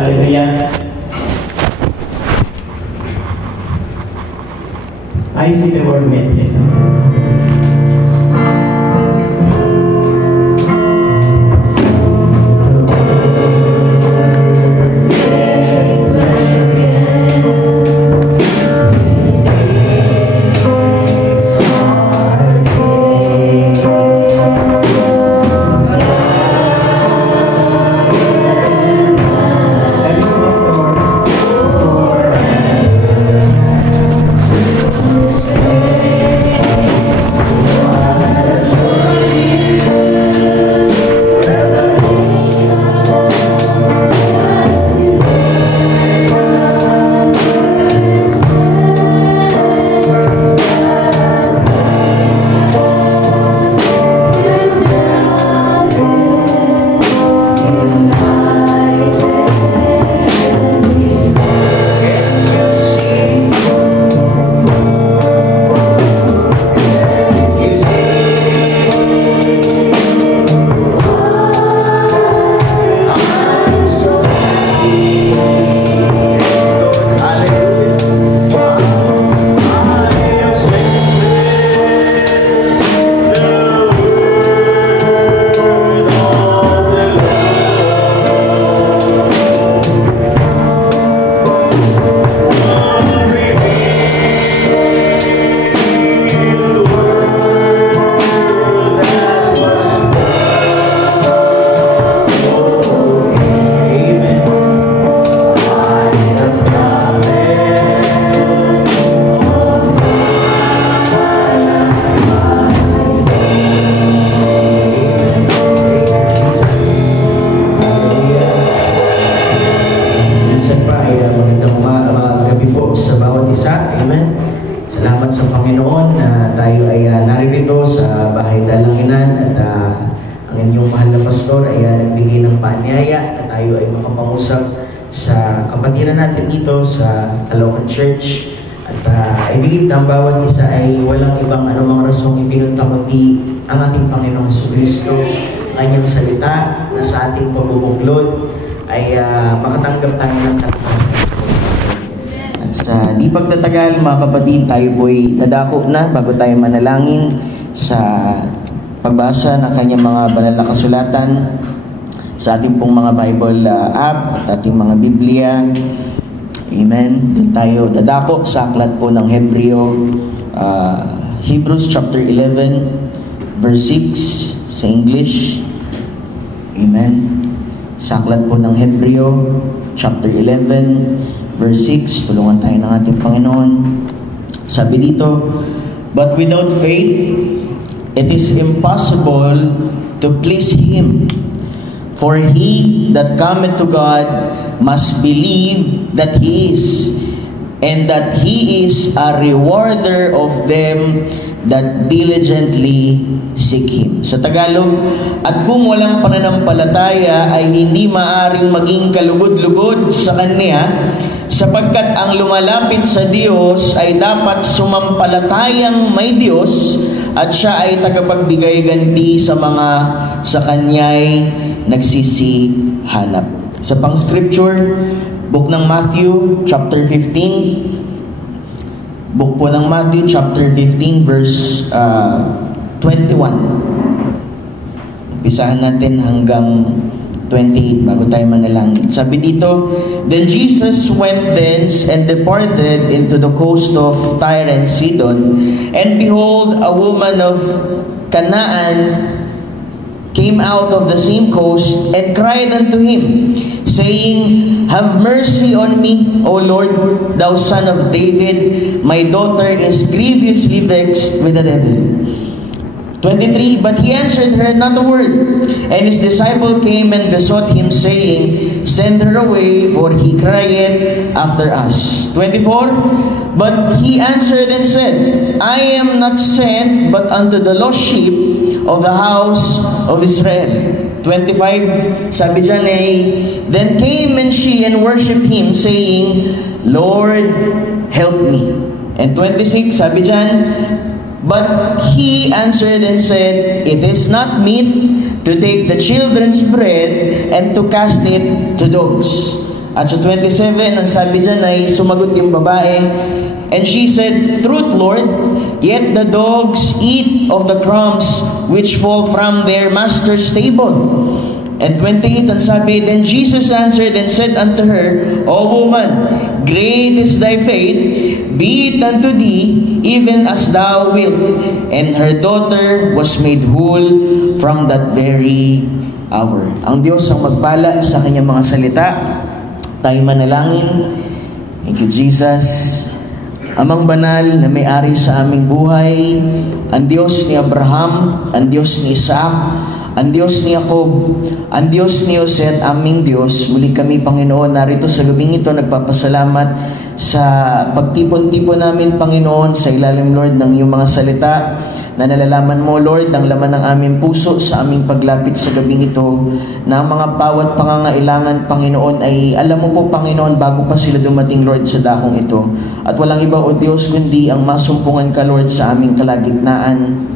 Hallelujah. I see the word made, yes. Sa kapatiran natin dito sa Caloocan Church. At I believe na ang bawat isa ay walang ibang anumang rasong ipinunta kundi ang ating Panginoong Jesucristo, kanyang salita na sa ating pagbubuklod ay makatanggap tayo ng kalikasan. At sa di pagtatagal mga kapatid, tayo po'y dadako na bago tayo manalangin sa pagbasa ng kanyang mga banal na kasulatan sa ating pong mga Bible app at ating mga Biblia. Amen. Doon tayo dadako sa aklat po ng Hebrews chapter 11 verse 6 sa English. Amen. Sa aklat po ng Hebreo chapter 11 verse 6, tulungan tayo ng ating Panginoon. Sabi dito, "But without faith, it is impossible to please Him. For he that cometh to God must believe that He is, and that He is a rewarder of them that diligently seek Him." Sa Tagalog, "At kung walang pananampalataya ay hindi maaring maging kalugod-lugod sa Kanya, sapagkat ang lumalapit sa Diyos ay dapat sumampalatayang may Diyos, at Siya ay tagapagbigay ganti sa mga sa Kanya'y nagsisihanap." Sa pang scripture, book ng Matthew chapter 15. Book po ng Matthew chapter 15 verse 21. Umpisahan natin hanggang 28 bago tayo manalangin. Sabi dito, "Then Jesus went thence and departed into the coast of Tyre and Sidon, and behold, a woman of Canaan came out of the same coast and cried unto Him, saying, Have mercy on me, O Lord, thou son of David. My daughter is grievously vexed with the devil." 23, "But He answered her not a word. And His disciple came and besought Him, saying, Send her away, for he crieth after us." 24, "But He answered and said, I am not sent but unto the lost sheep of the house of Israel." 25, sabi dyan "Then came and she and worshipped Him, saying, Lord, help me." And 26, sabi dyan, "But He answered and said, It is not meet to take the children's bread and to cast it to dogs." At sa 27, ang sabi dyan ay sumagot yung babae, and she said, "Truth, Lord, yet the dogs eat of the crumbs which fall from their master's table." And 28, ang sabi, "Then Jesus answered and said unto her, O woman, great is thy faith, be it unto thee, even as thou wilt. And her daughter was made whole from that very hour." Ang Diyos ang magpala sa kanyang mga salita. Tayo manalangin. Thank you, Jesus. Amang banal na may-ari sa aming buhay, ang Diyos ni Abraham, ang Diyos ni Isaac, ang Diyos ni Jacob, ang Diyos ni Jose at aming Diyos, muli kami, Panginoon, narito sa gabing ito, nagpapasalamat sa pagtipon-tipon namin, Panginoon, sa ilalim, Lord, ng iyong mga salita, na nalalaman mo, Lord, ang laman ng aming puso sa aming paglapit sa gabing ito, na ang mga bawat pangangailangan, Panginoon, ay alam mo po, Panginoon, bago pa sila dumating, Lord, sa dakong ito. At walang iba, O Diyos, kundi ang masumpungan ka, Lord, sa aming kalagitnaan,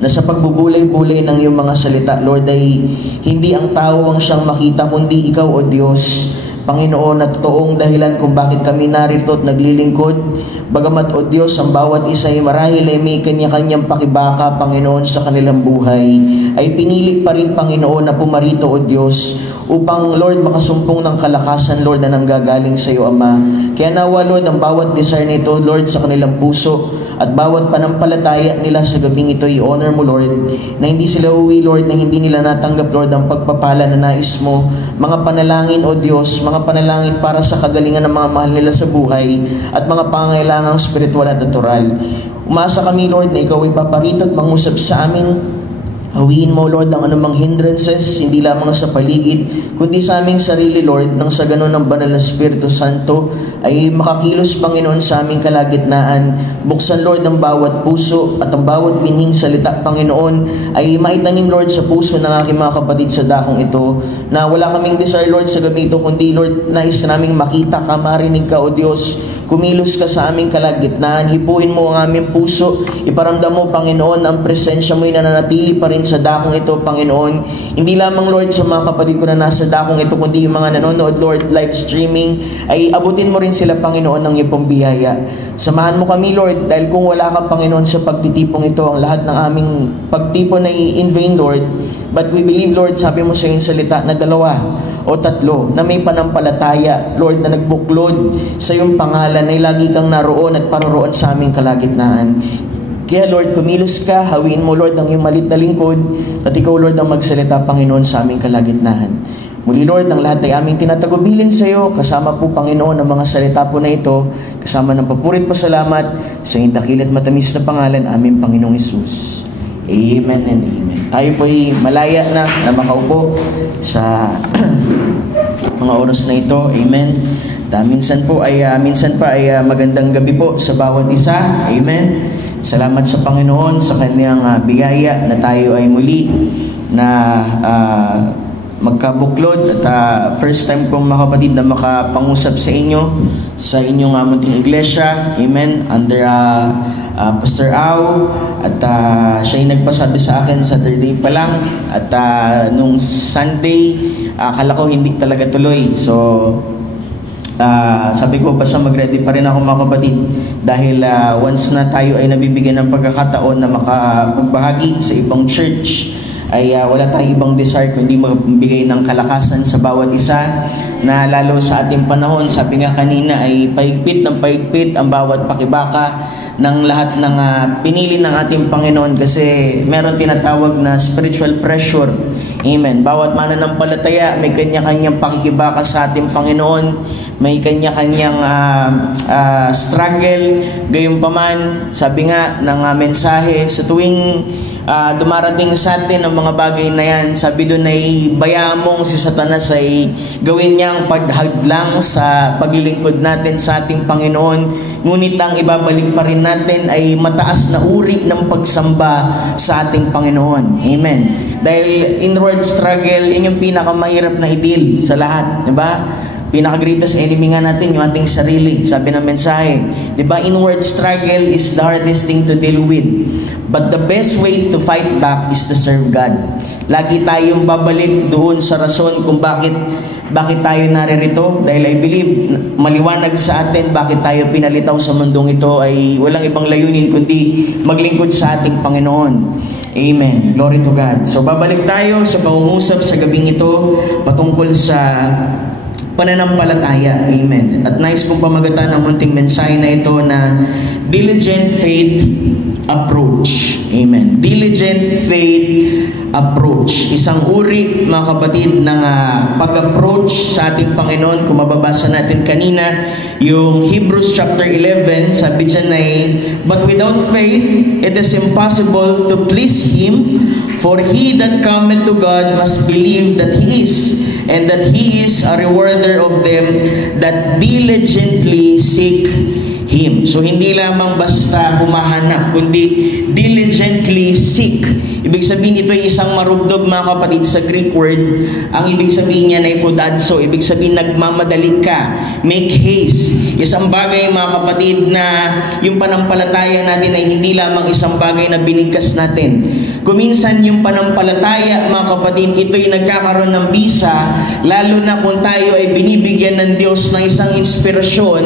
na sa pagbubulay-bulay ng iyong mga salita, Lord, ay hindi ang tao ang siyang makita, kundi ikaw, O Diyos, Panginoon, na totoong dahilan kung bakit kami narito at naglilingkod. Bagamat, O Diyos, ang bawat isa ay marahil ay may kanya-kanyang pakibaka, Panginoon, sa kanilang buhay, ay pinili pa rin, Panginoon, na pumarito, O Diyos, upang, Lord, makasumpong ng kalakasan, Lord, na nanggagaling sa iyo, Ama. Kaya nawa, Lord, ang bawat desire nito, Lord, sa kanilang puso, at bawat panampalataya nila sa gabing ito, i-honor mo, Lord, na hindi sila uwi, Lord, na hindi nila natanggap, Lord, ang pagpapala na nais mo. Mga panalangin, O Diyos, mga panalangin para sa kagalingan ng mga mahal nila sa buhay, at mga pangangailangang spiritual at natural. Umasa kami, Lord, na ikaw ay paparito at mangusap sa amin. Hawiin mo, Lord, ang anumang hindrances, hindi lamang sa paligid, kundi sa aming sarili, Lord, nang sa ganun ng banal na Espiritu Santo ay makakilos, Panginoon, sa aming kalagitnaan. Buksan, Lord, ang bawat puso at ang bawat bining salita, Panginoon, ay maitanim, Lord, sa puso ng aking mga kapatid sa dakong ito, na wala kaming desire, Lord, sa gabi ito, kundi, Lord, nais naming makita ka, marinig ka, O Diyos, kumilos ka sa aming kalagitnaan, hipuin mo ang aming puso, iparamdam mo, Panginoon, ang presensya mo'y nananatili pa rin sa dakong ito, Panginoon. Hindi lamang, Lord, sa mga kapatid ko na nasa dakong ito, kundi yung mga nanonood, Lord, live streaming, ay abutin mo rin sila, Panginoon, ng iyong biyaya. Samahan mo kami, Lord, dahil kung wala ka, Panginoon, sa pagtitipong ito, ang lahat ng aming pagtipon ay in vain, Lord. But we believe, Lord, sabi mo sa iyong salita na 2 o 3 na may panampalataya, Lord, na nagbuklod sa iyong pangalan, ay lagi kang naroon at paroroon sa aming kalagitnaan. Kaya, Lord, kumilos ka, hawiin mo, Lord, ang iyong malit na lingkod, at ikaw, Lord, ang magsalita, Panginoon, sa aming kalagitnaan. Muli, Lord, ang lahat ay aming tinatagubilin sa iyo, kasama po, Panginoon, ang mga salita po na ito, kasama ng papurit pasalamat sa iyong dakil at matamis na pangalan, aming Panginoong Hesus. Amen and amen. Tayo po ay malaya na makaupo sa mga oras na ito. Amen. Minsan pa ay magandang gabi po sa bawat isa. Amen. Salamat sa Panginoon sa kanyang biyaya na tayo ay muli na magkabuklod at first time kong mga kapatid na makapangusap sa inyo sa inyong munting iglesia. Amen. Under Pastor Au, at siya ay nagpasabi sa akin Saturday pa lang, at nung Sunday akala ko hindi talaga tuloy. So sabi ko, basta mag-ready pa rin ako, mga kapatid, dahil once na tayo ay nabibigyan ng pagkakataon na makapagbahagi sa ibang church, ay wala tayong ibang desire kundi magbigay ng kalakasan sa bawat isa, na lalo sa ating panahon, sabi nga kanina, ay paigpit ng paigpit ang bawat pakibaka ng lahat ng pinili ng ating Panginoon, kasi meron tinatawag na spiritual pressure. Amen. Bawat mananampalataya may kanya-kanyang pakikibaka sa ating Panginoon, may kanya-kanyang struggle. Gayunpaman, sabi nga ng mensahe, sa tuwing dumarating sa atin ang mga bagay na yan, sabi doon ay bayamong si Satanas ay gawin niyang paghadlang sa paglilingkod natin sa ating Panginoon. Ngunit ang ibabalik pa rin natin ay mataas na uri ng pagsamba sa ating Panginoon. Amen. Dahil inward struggle, yun yung pinakamahirap na i-deal sa lahat. Diba? Pinaka-greatest enemy nga natin, yung ating sarili. Sabi ng mensahe, diba? Inward struggle is the hardest thing to deal with. But the best way to fight back is to serve God. Lagi tayong babalik doon sa rason kung bakit tayo naririto. Dahil I believe, maliwanag sa atin bakit tayo pinalitaw sa mundong ito ay walang ibang layunin kundi maglingkod sa ating Panginoon. Amen. Glory to God. So babalik tayo sa pangungusap sa gabing ito patungkol sa pananampalataya. Amen. At nais kong pamagatan ang munting mensahe na ito na diligent faith approach. Amen. Diligent faith approach. Isang uri, mga kapatid, ng pag-approach sa ating Panginoon. Kung mababasa natin kanina, yung Hebrews chapter 11, sabi dyan ay, but without faith, it is impossible to please Him, for he that cometh to God must believe that He is, and that He is a rewarder of them that diligently seek Him. So hindi lamang basta humahanap, kundi diligently seek. Ibig sabihin ito ay isang marugdog, mga kapatid, sa Greek word. Ang ibig sabihin niya ay fodadzo. Ibig sabihin nagmamadali ka, make haste. Isang bagay, mga kapatid, na yung panampalataya natin ay hindi lamang isang bagay na binigkas natin. Kuminsan yung panampalataya, mga kapatid, ito'y nagkakaroon ng bisa, lalo na kung tayo ay binibigyan ng Diyos ng isang inspirasyon,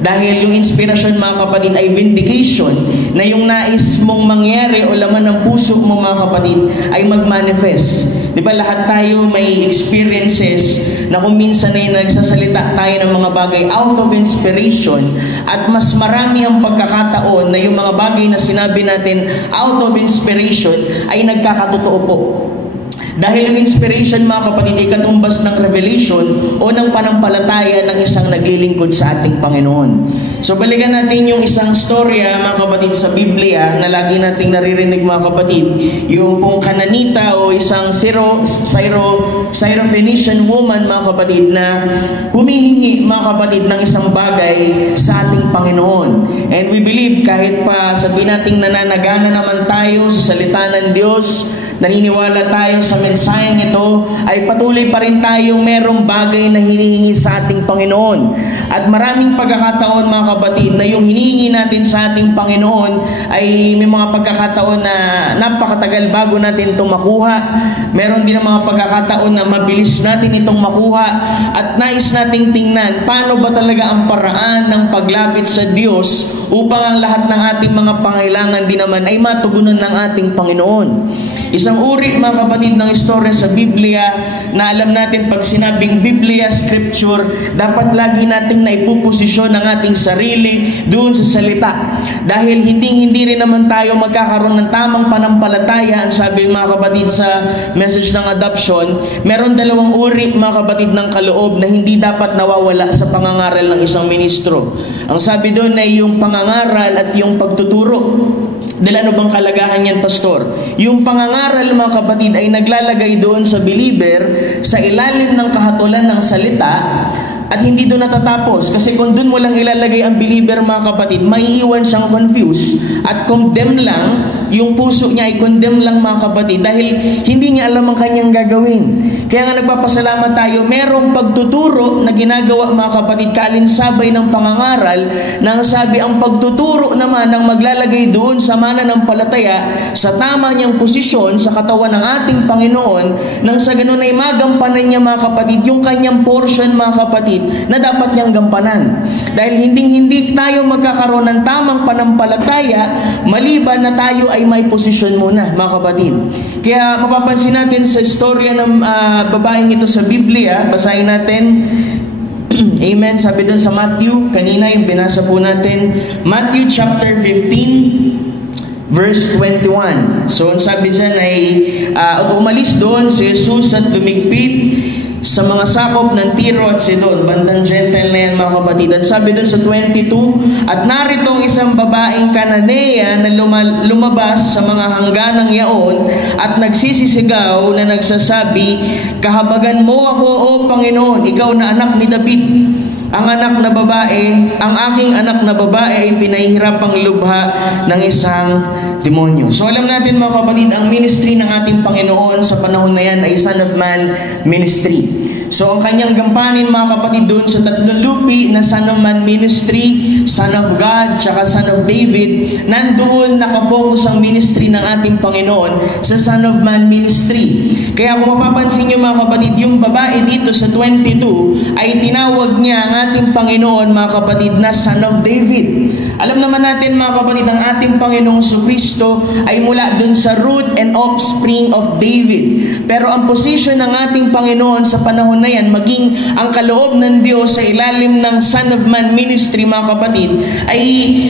dahil yung inspirasyon, mga kapatid, ay vindication, na yung nais mong mangyari o laman ng puso mo, mga kapatid, ay mag-manifest. Di ba lahat tayo may experiences na kung minsan ay nagsasalita tayo ng mga bagay out of inspiration, at mas marami ang pagkakataon na yung mga bagay na sinabi natin out of inspiration ay nagkakatotoo po. Dahil yung inspiration, mga kapatid, ay katumbas ng revelation o ng panampalataya ng isang naglilingkod sa ating Panginoon. So balikan natin yung isang storya, mga kapatid, sa Biblia na lagi nating naririnig, mga kapatid. Yung pong Kananita o isang Syrophoenician woman, mga kapatid, na humihingi, mga kapatid, ng isang bagay sa ating Panginoon. And we believe, kahit pa sabihin nating nananagana naman tayo sa salita ng Diyos, naniniwala tayo sa mensaheng ito, ay patuloy pa rin tayong merong bagay na hinihingi sa ating Panginoon. At maraming pagkakataon, mga kapatid, na yung hinihingi natin sa ating Panginoon ay may mga pagkakataon na napakatagal bago natin itong makuha. Meron din ang mga pagkakataon na mabilis natin itong makuha, at nais nating tingnan paano ba talaga ang paraan ng paglapit sa Diyos upang ang lahat ng ating mga pangailangan din naman ay matugunan ng ating Panginoon. Isang uri, mga kapatid, ng istorya sa Biblia na alam natin pag sinabing Biblia, Scripture, dapat lagi natin na ipuposisyon ang ating sarili doon sa salita. Dahil hindi rin naman tayo magkakaroon ng tamang panampalataya. Ang sabi, mga kapatid, sa message ng adoption, meron dalawang uri, mga kapatid, ng kaloob na hindi dapat nawawala sa pangangaral ng isang ministro. Ang sabi doon ay yung pangangaral at yung pagtuturo. Dahil ano bang kalagahan yan, Pastor? Yung pangangaral, mga kapatid, ay naglalagay doon sa believer sa ilalim ng kahatulan ng salita, at hindi doon natatapos. Kasi kung doon mo lang ilalagay ang believer, mga kapatid, may iwan siyang confused at condemn lang. Yung puso niya ay condemn lang, mga kapatid, dahil hindi niya alam ang kanyang gagawin. Kaya nga nagpapasalamat tayo, merong pagtuturo na ginagawa, mga kapatid, kaalinsabay ng pangangaral, nang sabi ang pagtuturo naman ang maglalagay doon sa mananampalataya sa tama niyang posisyon sa katawan ng ating Panginoon, nang sa ganun ay magampanan niya, mga kapatid, yung kanyang portion, mga kapatid, na dapat niyang gampanan. Dahil hindi tayo magkakaroon ng tamang panampalataya maliban na tayo ay may posisyon muna, mga kapatid. Kaya mapapansin natin sa istorya ng babaeng ito sa Biblia, basahin natin. Amen. Sabi doon sa Matthew, kanina yung binasa po natin, Matthew chapter 15, verse 21. So sabi dyan ay umalis doon si Jesus at lumigpit sa mga sakop ng Tiro at Sidon, bandang Gentile na yan, mga kapatid. At sabi doon sa 22, at narito ang isang babaeng Kananea na lumabas sa mga hangganang yaon at nagsisisigaw na nagsasabi, kahabagan mo ako, O Panginoon, ikaw na anak ni David. Ang aking anak na babae ay pinahihirapang lubha ng isang demonyo. So alam natin, mga kapatid, ang ministry ng ating Panginoon sa panahon na yan ay Son of Man ministry. So ang kanyang gampanin mga kapatid doon sa tatlong lupi na Son of Man Ministry, Son of God, tsaka Son of David, nandoon nakafocus ang ministry ng ating Panginoon sa Son of Man Ministry. Kaya kung mapapansin nyo mga kapatid, yung babae dito sa 22 ay tinawag niya ang ating Panginoon mga kapatid na Son of David. Alam naman natin mga kapatid, ang ating Panginoong Kristo ay mula dun sa root and offspring of David. Pero ang position ng ating Panginoon sa panahon na yan, maging ang kaloob ng Diyos sa ilalim ng Son of Man Ministry mga kapatid, ay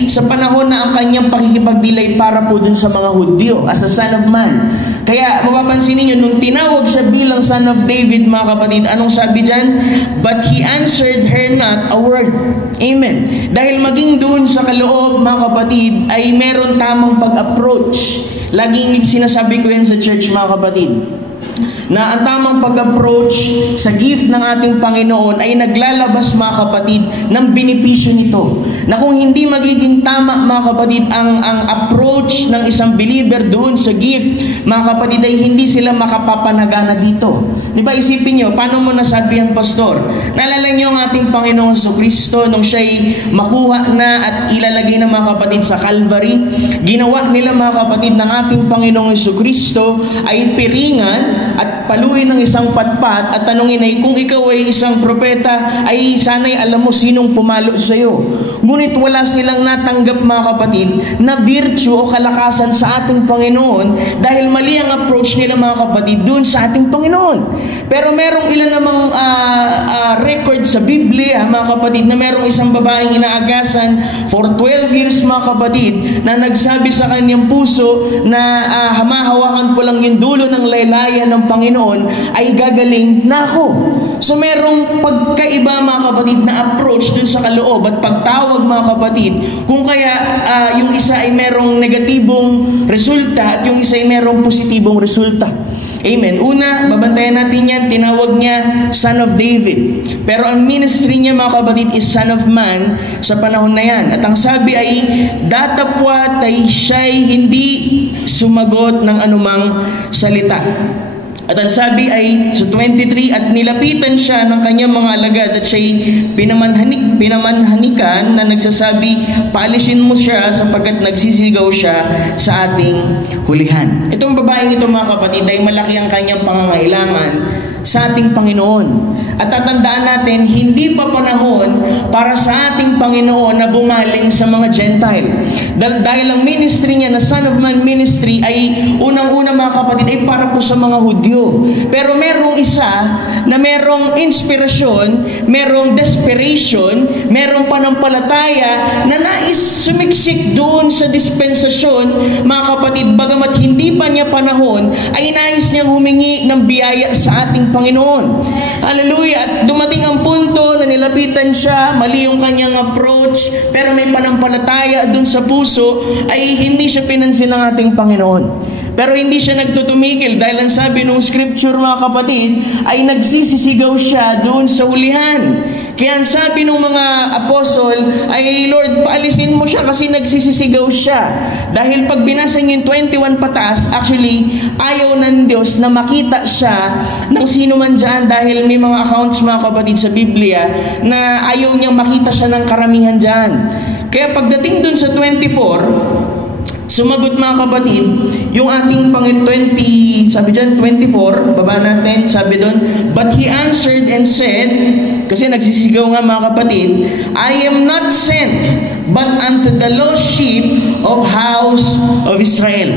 sa panahon na ang kanyang pakikipagdilay para po dun sa mga Hudyo as a Son of Man. Kaya mapapansin ninyo, nung tinawag siya bilang Son of David mga kapatid, anong sabi dyan? But he answered her not a word. Amen. Dahil maging doon sa kaloob mga kapatid ay meron tamang pag-approach. Laging sinasabi ko yan sa church mga kapatid, na ang tamang pag-approach sa gift ng ating Panginoon ay naglalabas mga kapatid ng benepisyo nito. Na kung hindi magiging tama mga kapatid ang approach ng isang believer doon sa gift, mga kapatid, ay hindi sila makapapanagana dito. Di ba isipin nyo, paano mo nasabi ang pastor? Naalala nyo ang ating Panginoon Kristo nung siya'y makuha na at ilalagay na mga kapatid sa Calvary, ginawa nila mga kapatid ng ating Panginoong Kristo ay piringan at paluin ng isang patpat at tanungin ay kung ikaw ay isang propeta ay sana'y alam mo sinong pumalo sa iyo. Ngunit wala silang natanggap mga kapatid na virtue o kalakasan sa ating Panginoon dahil mali ang approach nila mga kapatid doon sa ating Panginoon. Pero merong ilan namang record sa Biblia mga kapatid na merong isang babaeng inaagasan for 12 years mga kapatid na nagsabi sa kanyang puso na hamahawakan ko lang yung dulo ng laylayan ng Panginoon ay gagaling na ako. So merong pagkaiba mga kapatid na approach dun sa kaloob at pagtawag mga kapatid, kung kaya yung isa ay merong negatibong resulta at yung isa ay merong positibong resulta. Amen. Una, babantayan natin yan, tinawag niya Son of David. Pero ang ministry niya mga kapatid is Son of Man sa panahon na yan. At ang sabi ay, datapwat ay siya'y hindi sumagot ng anumang salita. At ang sabi ay sa 23, at nilapitan siya ng kanyang mga alagad at siya'y pinamanhanikan na nagsasabi, paalisin mo siya sapagkat nagsisigaw siya sa ating hulihan. Itong babaeng ito mga kapatid ay malaki ang kanyang pangangailangan sa ating Panginoon. At tatandaan natin, hindi pa panahon para sa ating Panginoon na bumaling sa mga Gentile. Dahil ang ministry niya na Son of Man Ministry ay unang-una mga kapatid ay para po sa mga Hudyo. Pero merong isa na merong inspirasyon, merong desperation, merong panampalataya na nais sumiksik doon sa dispensasyon mga kapatid, bagamat hindi pa niya panahon ay nais niyang humingi ng biyaya sa ating Panginoon. Hallelujah! At dumating ang punto na nilapitan siya, mali yung kanyang approach, pero may panampalataya dun sa puso, ay hindi siya pinansin ng ating Panginoon. Pero hindi siya nagtutumigil dahil ang sabi ng scripture mga kapatid, ay nagsisisigaw siya doon sa hulihan. Kaya ang sabi ng mga apostol ay, Lord, paalisin mo siya kasi nagsisisigaw siya. Dahil pag binasa niyo yung 21 pataas, actually, ayaw ng Diyos na makita siya ng sino man dyan dahil may mga accounts mga kapatid sa Biblia na ayaw niyang makita siya ng karamihan dyan. Kaya pagdating dun sa 24, sumagot mga kapatid, yung ating Panginoon 20, sabi dyan 24, baba natin, sabi dun, but he answered and said, kasi nagsisigaw nga mga kapatid, I am not sent, but unto the lost sheep of house of Israel.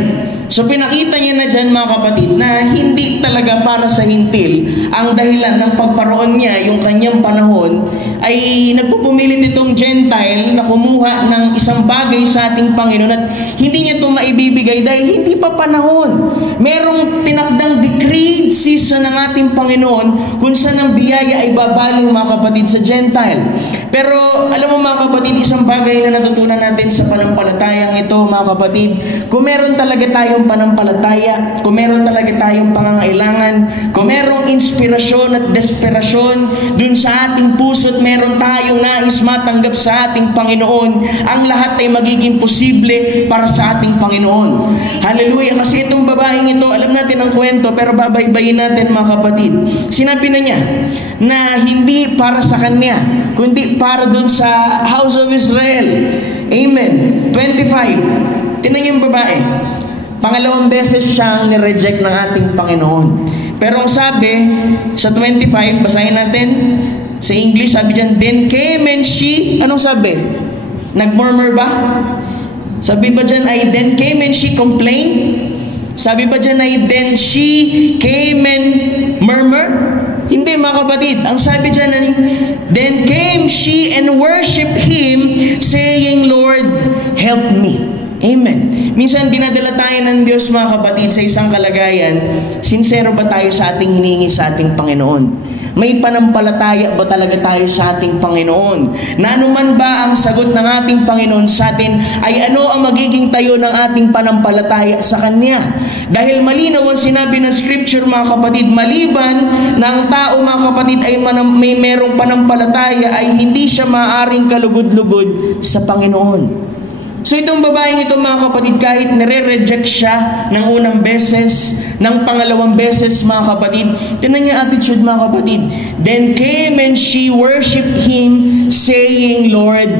So pinakita niya na dyan mga kapatid na hindi talaga para sa hintil ang dahilan ng pagparoon niya yung kanyang panahon ay nagpupumilit itong Gentile na kumuha ng isang bagay sa ating Panginoon at hindi niya ito maibibigay dahil hindi pa panahon. Merong tinakdang decreed season ng ating Panginoon kung saan ang biyaya ay babaling mga kapatid sa Gentile. Pero alam mo mga kapatid, isang bagay na natutunan natin sa panampalatayang ito mga kapatid, kung meron talaga tayong panampalataya, kung meron talaga tayong pangangailangan, kung merong inspirasyon at desperasyon dun sa ating puso at meron tayong nais matanggap sa ating Panginoon, ang lahat ay magiging posible para sa ating Panginoon. Hallelujah! Kasi itong babaeng ito, alam natin ang kwento, pero babaybayin natin mga kapatid. Sinabi na niya na hindi para sa kanya, kundi para dun sa house of Israel. Amen. 25. Tingnan niyo yung babae. Pangalawang beses siyang nireject ng ating Panginoon. Pero ang sabi sa 25, basahin natin sa English, sabi dyan, then came and she, anong sabi? Nagmurmur ba? Sabi ba dyan ay, then came and she complained? Sabi ba dyan ay, then she came and murmured? Hindi mga kapatid. Ang sabi dyan ay, then came she and worshiped Him, saying, Lord, help me. Amen. Minsan dinadala tayo ng Diyos mga kapatid sa isang kalagayan, sincero ba tayo sa ating hinihingi sa ating Panginoon? May panampalataya ba talaga tayo sa ating Panginoon? Na anuman ba ang sagot ng ating Panginoon sa atin, ay ano ang magiging tayo ng ating panampalataya sa Kanya? Dahil malinaw ang sinabi ng Scripture mga kapatid, maliban na ang tao mga kapatid ay may merong panampalataya, ay hindi siya maaaring kalugod-lugod sa Panginoon. So itong babaeng ito mga kapatid, kahit nire-reject siya ng unang beses, ng pangalawang beses mga kapatid, tinan niya attitude mga kapatid. Then came and she worshiped Him, saying, Lord,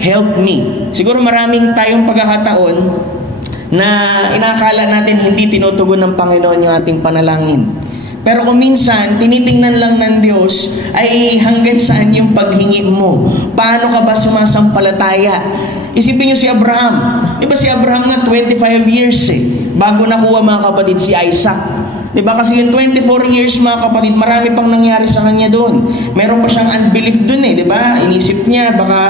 help me. Siguro maraming tayong pagkakataon na inakala natin hindi tinutugon ng Panginoon yung ating panalangin. Pero kung minsan, tinitingnan lang ng Diyos ay hanggang saan yung paghingi mo. Paano ka ba sumasampalataya? Isipin nyo si Abraham. Diba si Abraham nga 25 years bago nakuha mga kapatid si Isaac. Diba kasi yung 24 years mga kapatid, marami pang nangyari sa kanya doon. Meron pa siyang unbelief doon diba? Inisip niya baka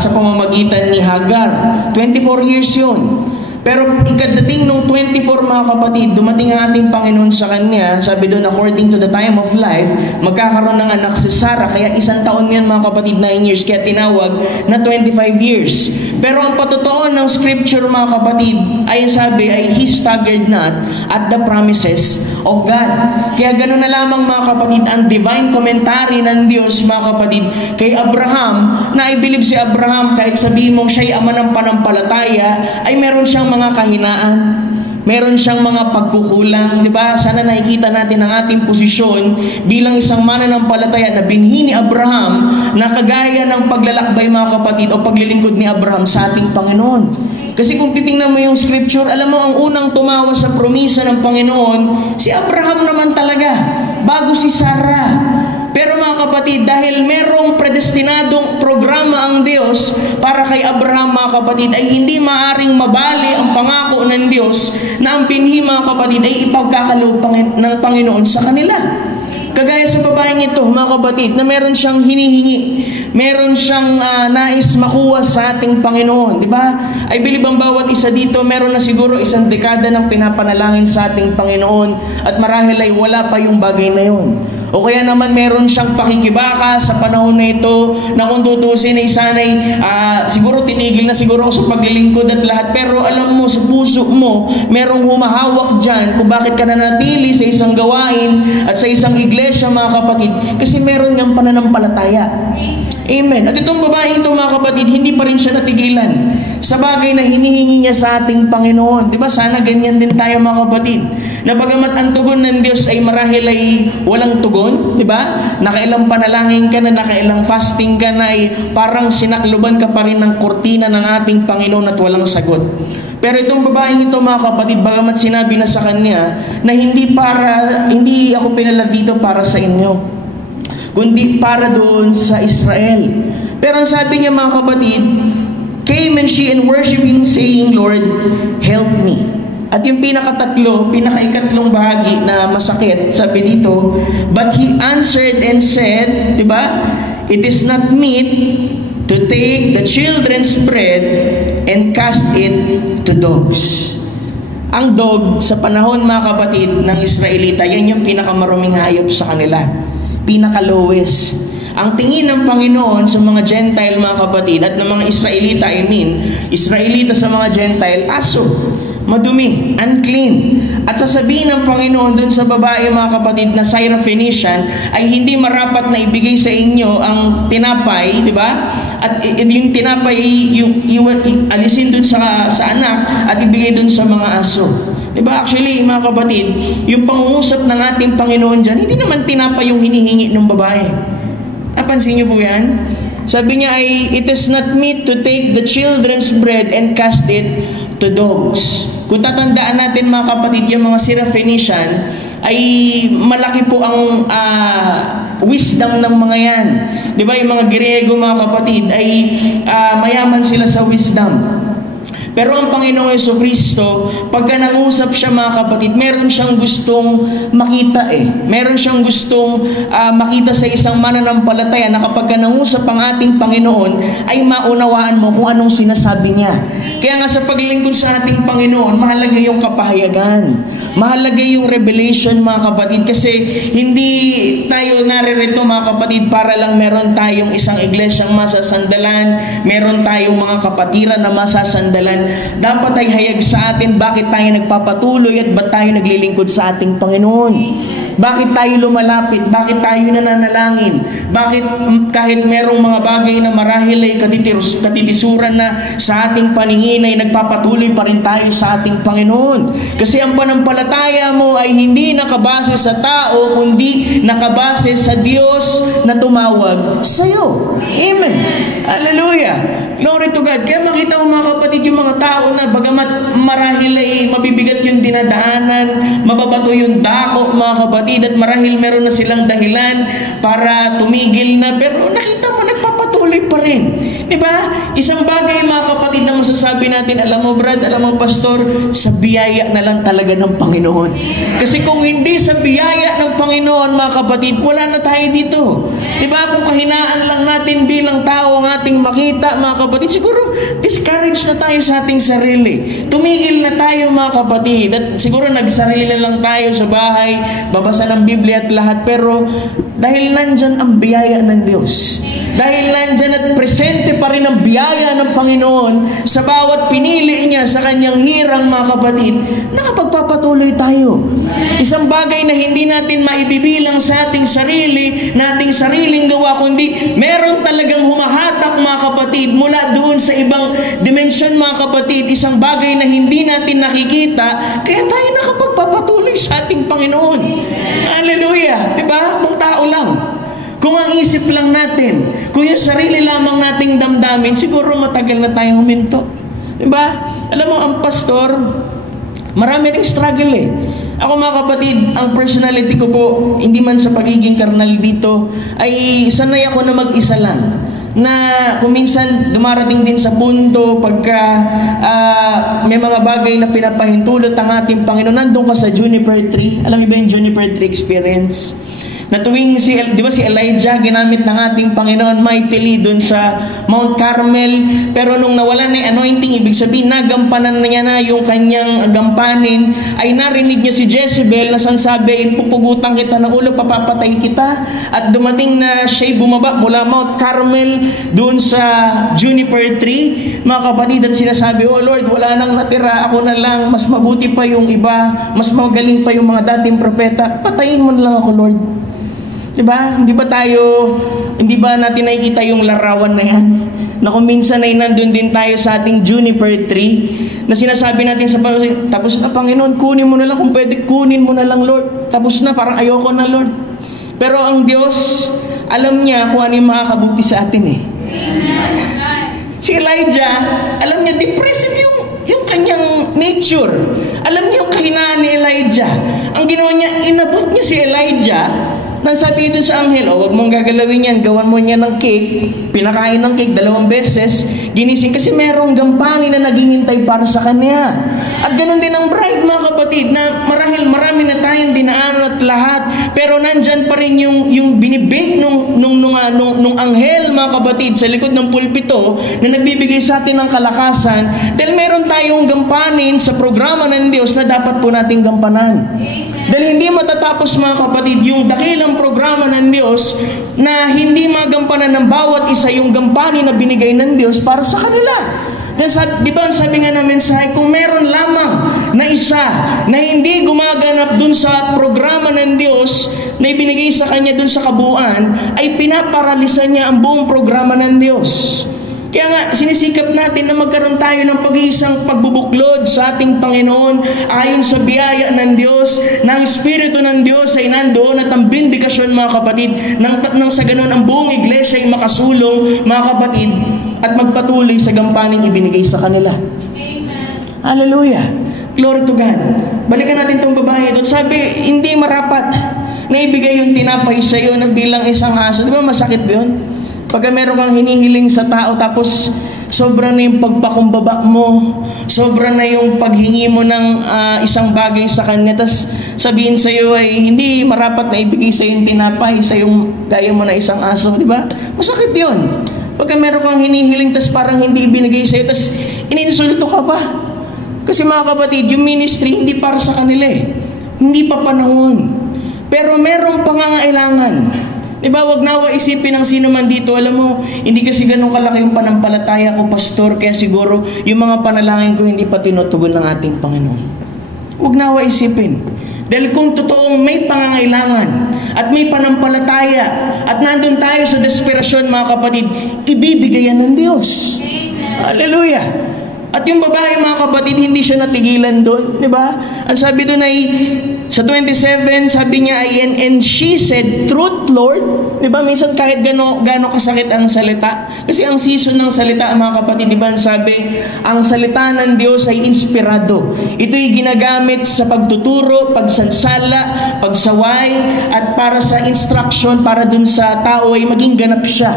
sa pamamagitan ni Hagar. 24 years yun. Pero ikadating nung 24 mga kapatid, dumating ang ating Panginoon sa kanya. Sabi doon, according to the time of life, magkakaroon ng anak si Sarah. Kaya 1 taon yan mga kapatid, 9 years. Kaya tinawag na 25 years. Pero ang patotoo ng Scripture mga kapatid, ay sabi ay he staggered not at the promises of God. Kaya ganoon na lamang mga kapatid ang divine commentary ng Diyos mga kapatid kay Abraham, na i-believe si Abraham kahit sabihin mong siya'y ama ng panampalataya, ay meron siyang mga kahinaan, meron siyang mga pagkukulang, di ba? Sana nakikita natin ang ating posisyon bilang isang mananampalataya na binhi ni Abraham, na kagaya ng paglalakbay mga kapatid o paglilingkod ni Abraham sa ating Panginoon. Kasi kung titingnan mo yung Scripture, alam mo ang unang tumawa sa promisa ng Panginoon, si Abraham naman talaga, bago si Sarah. Pero mga kapatid, dahil merong predestinadong programa ang Diyos para kay Abraham mga kapatid, ay hindi maaring mabali ang pangako ng Diyos na ang binhi mga kapatid ay ipagkakaloob ng Panginoon sa kanila. Kagaya sa babaeng ito mga kapatid, na meron siyang hinihingi, meron siyang nais makuha sa ating Panginoon, di ba? I believe ang bawat isa dito meron na siguro 1 dekada ng pinapanalangin sa ating Panginoon, at marahil ay wala pa yung bagay na yun. O kaya naman meron siyang pakikibaka sa panahon na ito, na kung tutusin ay sanay siguro titigil na siguro ako sa paglilingkod at lahat. Pero alam mo, sa puso mo merong humahawak dyan kung bakit ka nanatili sa isang gawain at sa isang iglesia mga kapatid, kasi meron niyang pananampalataya. Amen. At itong babae ito mga kapatid, hindi pa rin siya natigilan sa bagay na hinihingi niya sa ating Panginoon. Diba? Sana ganyan din tayo mga kapatid, na bagamat ang tugon ng Diyos ay marahil ay walang tugon, diba? Nakailang panalangin ka na, nakailang fasting ka na, ay parang sinakluban ka pa rin ng kortina ng ating Panginoon at walang sagot. Pero itong babaeng ito mga kapatid, bagamat sinabi na sa kanya na hindi ako pinalad dito para sa inyo, kundi para doon sa Israel. Pero ang sabi niya mga kapatid, came and she and worshiped Him, saying, Lord, help me. At yung pinakaikatlong bahagi na masakit, sabi dito, but he answered and said, diba, it is not meet to take the children's bread and cast it to dogs. Ang dog sa panahon mga kapatid ng Israelita, yan yung pinakamaruming hayop sa kanila, pinaka-lowest. Ang tingin ng Panginoon sa mga Gentile mga kapatid at ng mga Israelita, Israelita sa mga Gentile, aso. madumi, unclean. At sasabihin ng Panginoon dun sa babae, mga kapatid, na Syrophoenician, ay hindi marapat na ibigay sa inyo ang tinapay, di ba? At yung tinapay, alisin dun sa anak at ibigay dun sa mga aso. Di ba? Actually, mga kapatid, yung pangungusap ng ating Panginoon dyan, hindi naman tinapay yung hinihingi ng babae. Napansin niyo po yan? Sabi niya ay, it is not meet to take the children's bread and cast it to dogs. Kung tatandaan natin, mga kapatid, yung mga Syrophoenician, ay malaki po ang wisdom ng mga yan. Di ba? Yung mga Griego, mga kapatid, ay mayaman sila sa wisdom. Pero ang Panginoong Jesucristo, pagka nangusap siya, mga kapatid, meron siyang gustong makita Meron siyang gustong makita sa isang mananampalataya na kapag nangusap ang ating Panginoon, ay maunawaan mo kung anong sinasabi niya. Kaya nga sa paglilingkod sa ating Panginoon, mahalaga yung kapahayagan. Mahalaga yung revelation, mga kapatid, kasi hindi tayo naririto, mga kapatid, para lang meron tayong isang iglesyang masasandalan, meron tayong mga kapatiran na masasandalan. Dapat ay hayag sa atin bakit tayo nagpapatuloy at ba't tayo naglilingkod sa ating Panginoon. Bakit tayo lumalapit? Bakit tayo nananalangin? Bakit kahit merong mga bagay na marahil ay katitisuran na sa ating paningin ay nagpapatuloy pa rin tayo sa ating Panginoon? Kasi ang panampalataya mo ay hindi nakabase sa tao, kundi nakabase sa Diyos na tumawag sa iyo. Amen. Hallelujah. Glory to God. Kaya makita mo, mga kapatid, yung mga tao na bagamat marahil ay mabibigat yung dinadaanan, mababato yung dako, mga kapatid, at marahil meron na silang dahilan para tumigil na, pero nakita mo, nagpapatuloy pa rin. Diba? Isang bagay, mga kapatid, na masasabi natin, alam mo, Brad, alam mo, Pastor, sa biyaya na lang talaga ng Panginoon. Kasi kung hindi sa biyaya ng Panginoon, mga kapatid, wala na tayo dito. Diba? Kung kahinaan lang natin bilang tao ang ating makita, mga kapatid, siguro discourage na tayo sa ating sarili. Tumigil na tayo, mga kapatid, at siguro nagsarili na lang tayo sa bahay, babasa ng Biblia at lahat, pero dahil nandyan ang biyaya ng Diyos, dahil nandyan at presente pa rin ang biyaya ng Panginoon sa bawat pinili niya sa kanyang hirang, mga kapatid, nakapagpapatuloy tayo. Isang bagay na hindi natin maibibilang sa ating sarili, nating sariling gawa, kundi meron talagang humahatak, mga kapatid, mula doon sa ibang dimensyon, mga kapatid, isang bagay na hindi natin nakikita, kaya tayo nakapagpapatuloy sa ating Panginoon. Hallelujah! Diba? Kung tao lang. Kung ang isip lang natin, kung yung sarili lamang nating damdamin, siguro matagal na tayong huminto. Diba? Alam mo, ang pastor, marami ring struggle Ako, mga kapatid, ang personality ko po, hindi man sa pagiging karnal dito, ay sanay ako na mag-isa lang. Na kung minsan dumarating din sa punto pagka may mga bagay na pinapahintulot ang ating Panginoon, nandun ka sa juniper tree. Alam niyo ba yung juniper tree experience? Na tuwing di ba si Elijah ginamit ng ating Panginoon mightily dun sa Mount Carmel, pero nung nawala na yung anointing, ibig sabihin nagampanan na niya na yung kanyang gampanin, ay narinig niya si Jezebel na sansabi, pupugutan kita ng ulo, papapatay kita. At dumating na siya'y bumaba mula Mount Carmel dun sa juniper tree, mga kapatid, at sinasabi, oh Lord, wala nang natira, ako na lang, mas mabuti pa yung iba, mas magaling pa yung mga dating propeta, patayin mo na lang ako, Lord. Diba? Hindi ba natin nakikita yung larawan na yan? Na kung minsan ay nandun din tayo sa ating juniper tree, na sinasabi natin sa Panginoon, tapos na Panginoon, kunin mo na lang, kung pwede, kunin mo na lang, Lord. Tapos na, parang ayoko na, Lord. Pero ang Diyos, alam niya kung ano yung makakabuti sa atin Si Elijah, alam niya, depressive yung kanyang nature. Alam niya yung kahinaan ni Elijah. Ang ginawa niya, inabot niya si Elijah. Nang sabi doon sa anghel, wag mong gagalawin yan, gawan mo niya ng cake, pinakain ng cake 2 beses, ginising kasi merong gampanin na naghihintay para sa kanya. At ganun din ang bride, mga kapatid, na marahil marami na tayong dinaanan at lahat, pero nandyan pa rin yung binibake nung anghel, mga kapatid, sa likod ng pulpito, na nagbibigay sa atin ng kalakasan, dahil meron tayong gampanin sa programa ng Diyos na dapat po nating gampanan. Dahil hindi matatapos, mga kapatid, yung dakilang programa ng Diyos na hindi magampanan ng bawat isa yung gampanin na binigay ng Diyos para sa kanila. Di ba sabi nga namin sa kung meron lamang na isa na hindi gumaganap dun sa programa ng Diyos na ibinigay sa kanya dun sa kabuuan, ay pinaparalisan niya ang buong programa ng Diyos. Kaya nga, sinisikap natin na magkaroon tayo ng pag-iisang pagbubuklod sa ating Panginoon ayon sa biyaya ng Diyos, ng Espiritu ng Diyos ay nandoon at ang bindikasyon, mga kapatid, nang sa ganun ang buong iglesia ay makasulong, mga kapatid, at magpatuloy sa gampaning ibinigay sa kanila. Amen. Hallelujah. Glory to God. Balikan natin itong babae ito. Sabi, hindi marapat na ibigay yung tinapay sa iyo na bilang isang aso. Di ba masakit yun? Pagka meron kang hinihiling sa tao tapos sobra na yung pagpakumbaba mo, sobra na yung paghingi mo ng isang bagay sa kanya, tapos sabihin sa iyo ay hindi marapat na ibigay sa yung tinapay, sa yung gaya mo na isang aso, di ba? Masakit yun. Pagka meron kang hinihiling tapos parang hindi ibinigay sa iyo, tapos ininsulto ka pa. Kasi mga kapatid, yung ministry hindi para sa kanila eh. Hindi pa panahon. Pero merong pangangailangan. Diba, wag nawa isipin ng sino man dito, alam mo, hindi kasi ganun kalaki yung panampalataya ko, pastor, kaya siguro yung mga panalangin ko hindi pa tinutugon ng ating Panginoon. Wag nawa isipin. Dahil kung totoong may pangangailangan at may panampalataya at nandun tayo sa desperasyon, mga kapatid, ibibigayan ng Diyos. Amen. Hallelujah. At yung babae, mga kapatid, hindi siya natigilan doon, di ba? Ang sabi doon ay, sa 27, sabi niya ay, and she said, "Truth, Lord." Di ba? Minsan kahit gano kasakit ang salita. Kasi ang season ng salita, mga kapatid, di ba? Sabi, ang salita ng Diyos ay inspirado. Ito'y ginagamit sa pagtuturo, pagsansala, pagsaway, at para sa instruction, para dun sa tao ay maging ganap siya.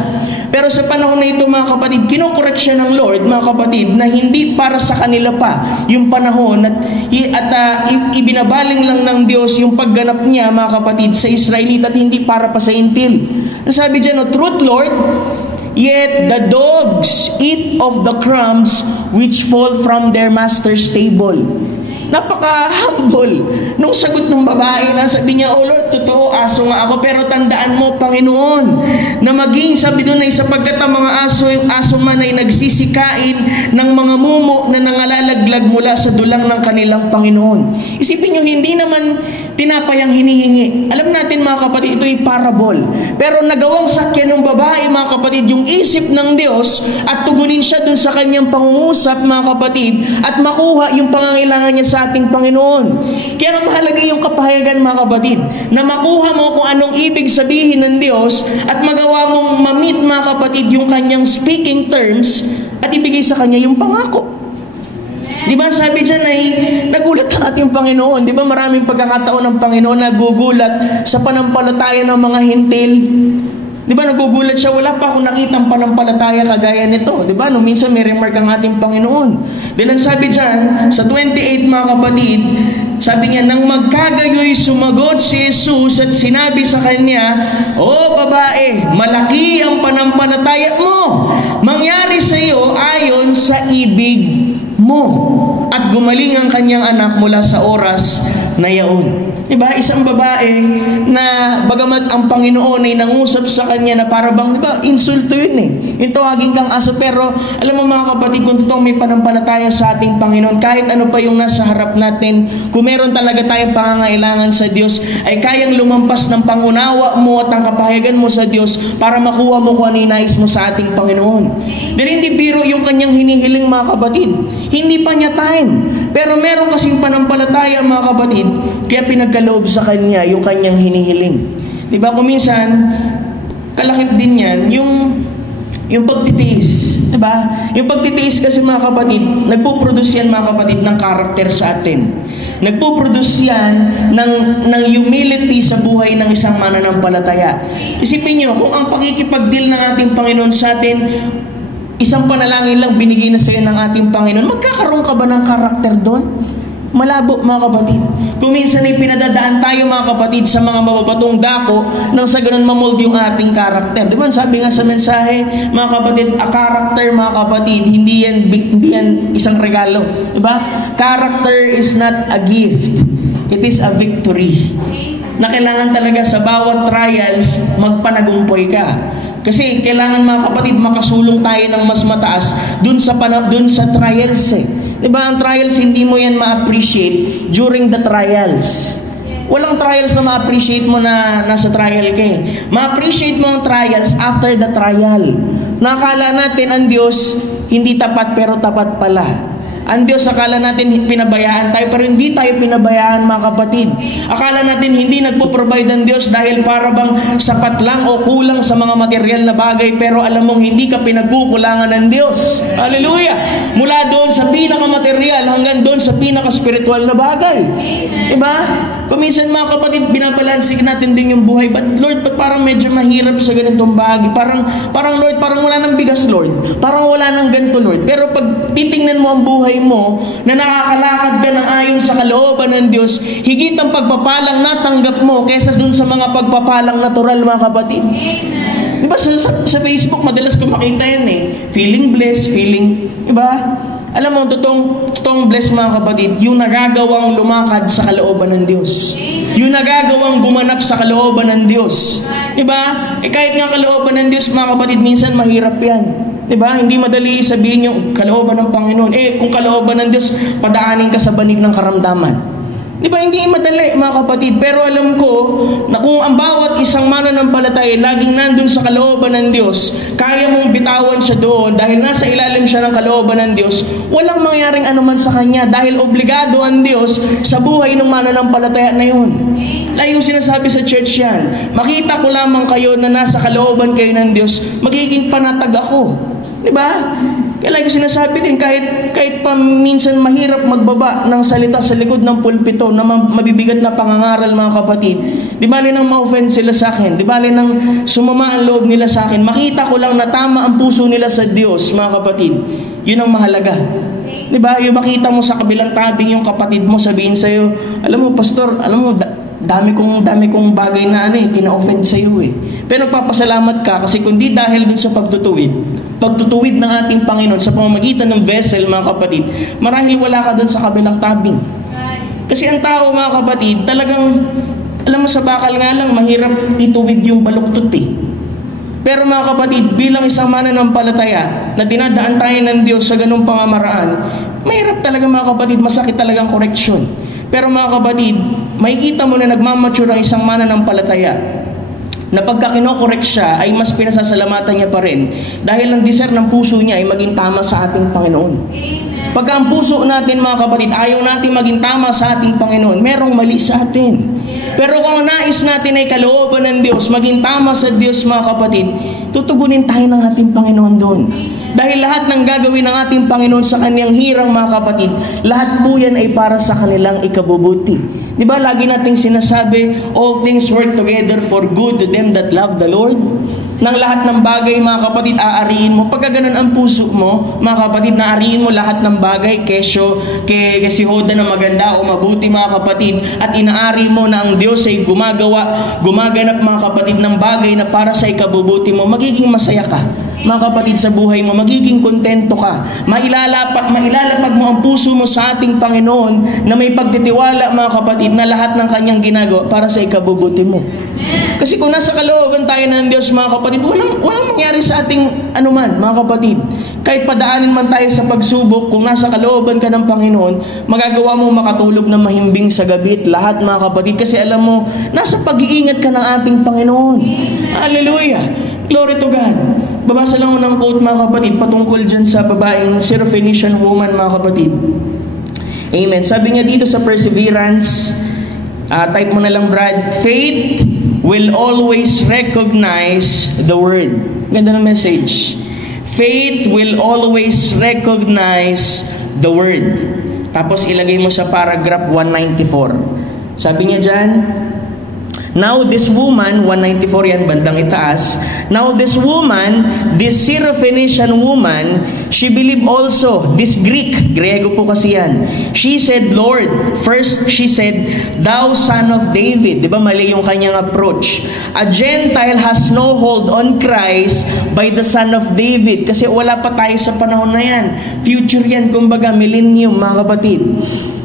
Pero sa panahon na ito, mga kapatid, kinokorek siya ng Lord, mga kapatid, na hindi para sa kanila pa yung panahon at ibinabaling lang ng Diyos yung pagganap niya, mga kapatid, sa Israelita at hindi para pa sa Intil. Sabi dyan, "Truth, Lord, yet the dogs eat of the crumbs which fall from their master's table." Napaka-humble nung sagot ng babae na sabi niya, "Oh Lord, totoo, aso nga ako, pero tandaan mo, Panginoon, na maging," sabi doon, "ay sapagkat ang mga aso man ay nagsisikain ng mga mumo na nangalalaglag mula sa dulang ng kanilang Panginoon." Isipin nyo, hindi naman tinapay ang hinihingi. Alam natin, mga kapatid, ito ay parable. Pero nagawang sakyan ng babae, mga kapatid, yung isip ng Diyos at tugunin siya dun sa kanyang pangungusap, mga kapatid, at makuha yung pangangailangan niya sa ating Panginoon. Kaya mahalaga yung kapahayagan, mga kapatid, na makuha mo kung anong ibig sabihin ng Diyos at magawa mong ma-meet, mga kapatid, yung kanyang speaking terms at ibigay sa kanya yung pangako. Di ba sabi dyan ay nagulat ang ating Panginoon? Di ba maraming pagkakataon ng Panginoon nagugulat sa panampalataya ng mga hintil? Di ba nagugulat siya, wala pa akong nakitang panampalataya kagaya nito. Di ba? Nung minsan may remark ang ating Panginoon. Then ang sabi dyan, sa 28, mga kapatid, sabi niya, nang magkagayoy sumagot si Jesus at sinabi sa kanya, "O babae, malaki ang panampalataya mo. Mangyari sa iyo ayon sa ibig mo." At gumaling ang kanyang anak mula sa oras na yaon. Diba? Isang babae na bagamat ang Panginoon ay nangusap sa kanya na para bang, diba, insulto yun eh. Yung tawagin kang aso. Pero alam mo, mga kapatid, kung totoong may panampalataya sa ating Panginoon, kahit ano pa yung nasa harap natin, kung meron talaga tayong pangangailangan sa Diyos, ay kayang lumampas ng pangunawa mo at ang kapahayagan mo sa Diyos para makuha mo kung ano yung nais mo sa ating Panginoon. Dahil hindi biro yung kanyang hinihiling, mga kapatid. Hindi pa niya time. Pero meron kasing panampalataya, mga kapatid, kaya pinagkaloob sa kanya yung kanyang hinihiling. Diba? Kung minsan, kalakip din yan, yung pagtitiis. Diba? Yung pagtitiis kasi, mga kapatid, nagpo-produce yan, mga kapatid, ng karakter sa atin. Nagpo-produce yan ng humility sa buhay ng isang mananampalataya. Isipin nyo, kung ang pakikipag-deal ng ating Panginoon sa atin, isang panalangin lang binigay na sa iyo ng ating Panginoon, magkakaroon ka ba ng karakter doon? Malabo, mga kapatid. Kung minsan ay pinadadaan tayo, mga kapatid, sa mga mababatong dako nang sa ganun mamold yung ating karakter. Di ba? Sabi nga sa mensahe, mga kapatid, a character, mga kapatid, hindi yan isang regalo. Di ba? Character is not a gift. It is a victory. na kailangan talaga sa bawat trials, magpanagumpay ka. Kasi kailangan mga kapatid, makasulong tayo ng mas mataas dun sa trials eh. Diba, ang trials, hindi mo yan ma-appreciate during the trials. Walang trials na ma-appreciate mo na nasa trial ka eh. Ma-appreciate mo ang trials after the trial. Nakakala natin ang Diyos, hindi tapat pero tapat pala. Ang Diyos, akala natin pinabayaan tayo, pero hindi tayo pinabayaan mga kapatid. Akala natin hindi nagpo-provide ang Diyos dahil para bang sapat lang o kulang sa mga material na bagay, pero alam mong hindi ka pinagkukulangan ng Diyos. Hallelujah! Mula doon sa pinakamaterial hanggang doon sa pinaka-spiritual na bagay. Diba? Kuminsan mga kapatid, binabalansing natin din yung buhay. But Lord, ba't parang medyo mahirap sa ganitong bagay? Parang Lord, parang wala nang bigas Lord. Parang wala nang ganito Lord. Pero pag titingnan mo ang buhay mo, na nakakalakad ka ng ayon sa kalooban ng Diyos, higit ang pagpapalang natanggap mo kaysa dun sa mga pagpapalang natural mga kapatid. Amen. Diba sa Facebook, madalas ko makita yan eh. Feeling blessed, diba? Alam mo, totoong blessed mga kapatid, yung nagagawang lumakad sa kalooban ng Diyos. Yung nagagawang gumanap sa kalooban ng Diyos. Diba? Kahit nga kalooban ng Diyos mga kapatid, minsan mahirap yan. Diba? Hindi madali sabihin yung kalooban ng Panginoon. Kung kalooban ng Diyos, padaanin ka sa banig ng karamdaman. Diba? Hindi madali mga kapatid. Pero alam ko na kung ang bawat isang mananampalataya laging nandun sa kalooban ng Diyos, kaya mong bitawan siya doon dahil nasa ilalim siya ng kalooban ng Diyos, walang mangyaring anuman sa kanya dahil obligado ang Diyos sa buhay ng mananampalataya na yun. Lagi yung sinasabi sa church yan, makita ko lamang kayo na nasa kalooban kayo ng Diyos, magiging panatag ako. Diba? Kaya lagi sinasabi din, kahit pa minsan mahirap magbaba ng salita sa likod ng pulpito na mabibigat na pangangaral mga kapatid, di bali nang ma-offend sila sa akin, di bali nang sumama ang loob nila sa akin, makita ko lang na tama ang puso nila sa Diyos mga kapatid, yun ang mahalaga. Di ba? Yung makita mo sa kabilang tabing yung kapatid mo, sabihin sa'yo, alam mo pastor, alam mo, dami kong bagay na kina-offend sa'yo eh. Pero nagpapasalamat ka kasi kundi dahil dun sa pagtutuwid ng ating Panginoon sa pamamagitan ng vessel mga kapatid, marahil wala ka dun sa kabilang tabing. Kasi ang tao mga kapatid, talagang, alam mo sa bakal nga lang, mahirap ituwid yung baluktot eh. Pero mga kapatid, bilang isang mananampalataya na dinadaan tayo ng Diyos sa ganung pamamaraan, mahirap talaga mga kapatid, masakit talagang koreksyon. Pero mga kapatid, makikita mo na nagmamature ang isang mananampalataya na pagka kinokorek siya ay mas pinasasalamatan niya pa rin dahil ang desire ng puso niya ay maging tama sa ating Panginoon. Amen. Pagka ang puso natin mga kapatid ayaw natin maging tama sa ating Panginoon, merong mali sa atin. Pero kung nais natin ay kalooban ng Diyos, maging tama sa Diyos mga kapatid, tutugunin tayo ng ating Panginoon doon. Dahil lahat ng gagawin ng ating Panginoon sa kanyang hirang mga kapatid, lahat po yan ay para sa kanilang ikabubuti. Di ba lagi nating sinasabi, all things work together for good to them that love the Lord? Nang lahat ng bagay mga kapatid, aariin mo. Pagka ganun ang puso mo, mga kapatid, naariin mo lahat ng bagay kesyo, si Hoda na maganda o mabuti mga kapatid, at inaari mo na ang Diyos ay gumaganap mga kapatid ng bagay na para sa ikabubuti mo, magiging masaya ka. Mga kapatid, sa buhay mo, magiging kontento ka. Mailalapag mo ang puso mo sa ating Panginoon na may pagtitiwala mga kapatid na lahat ng kanyang ginagawa para sa ikabubuti mo. Kasi kung nasa kalooban tayo ng Diyos mga kapatid, walang mangyari sa ating anuman mga kapatid. Kahit padaanin man tayo sa pagsubok, kung nasa kalooban ka ng Panginoon, magagawa mo makatulog na mahimbing sa gabi at lahat mga kapatid. Kasi alam mo, nasa pag-iingat ka ng ating Panginoon. Hallelujah! Glory to God! Babasa lang ko ng quote mga kapatid patungkol dyan sa babaeng Syrophoenician woman mga kapatid. Amen. Sabi niya dito sa Perseverance, type mo na lang Brad, faith will always recognize the word. Ganda ng message. Faith will always recognize the word. Tapos ilagay mo sa paragraph 194. Sabi niya dyan, now this woman, 194 yan, bandang itaas. Now this woman, this Syrophoenician woman, she believed also, this Griego po kasi yan. She said, Lord, first she said, thou son of David. Diba mali yung kanyang approach. A Gentile has no hold on Christ by the son of David. Kasi wala pa tayo sa panahon na yan. Future yan, kumbaga millennium mga kapatid.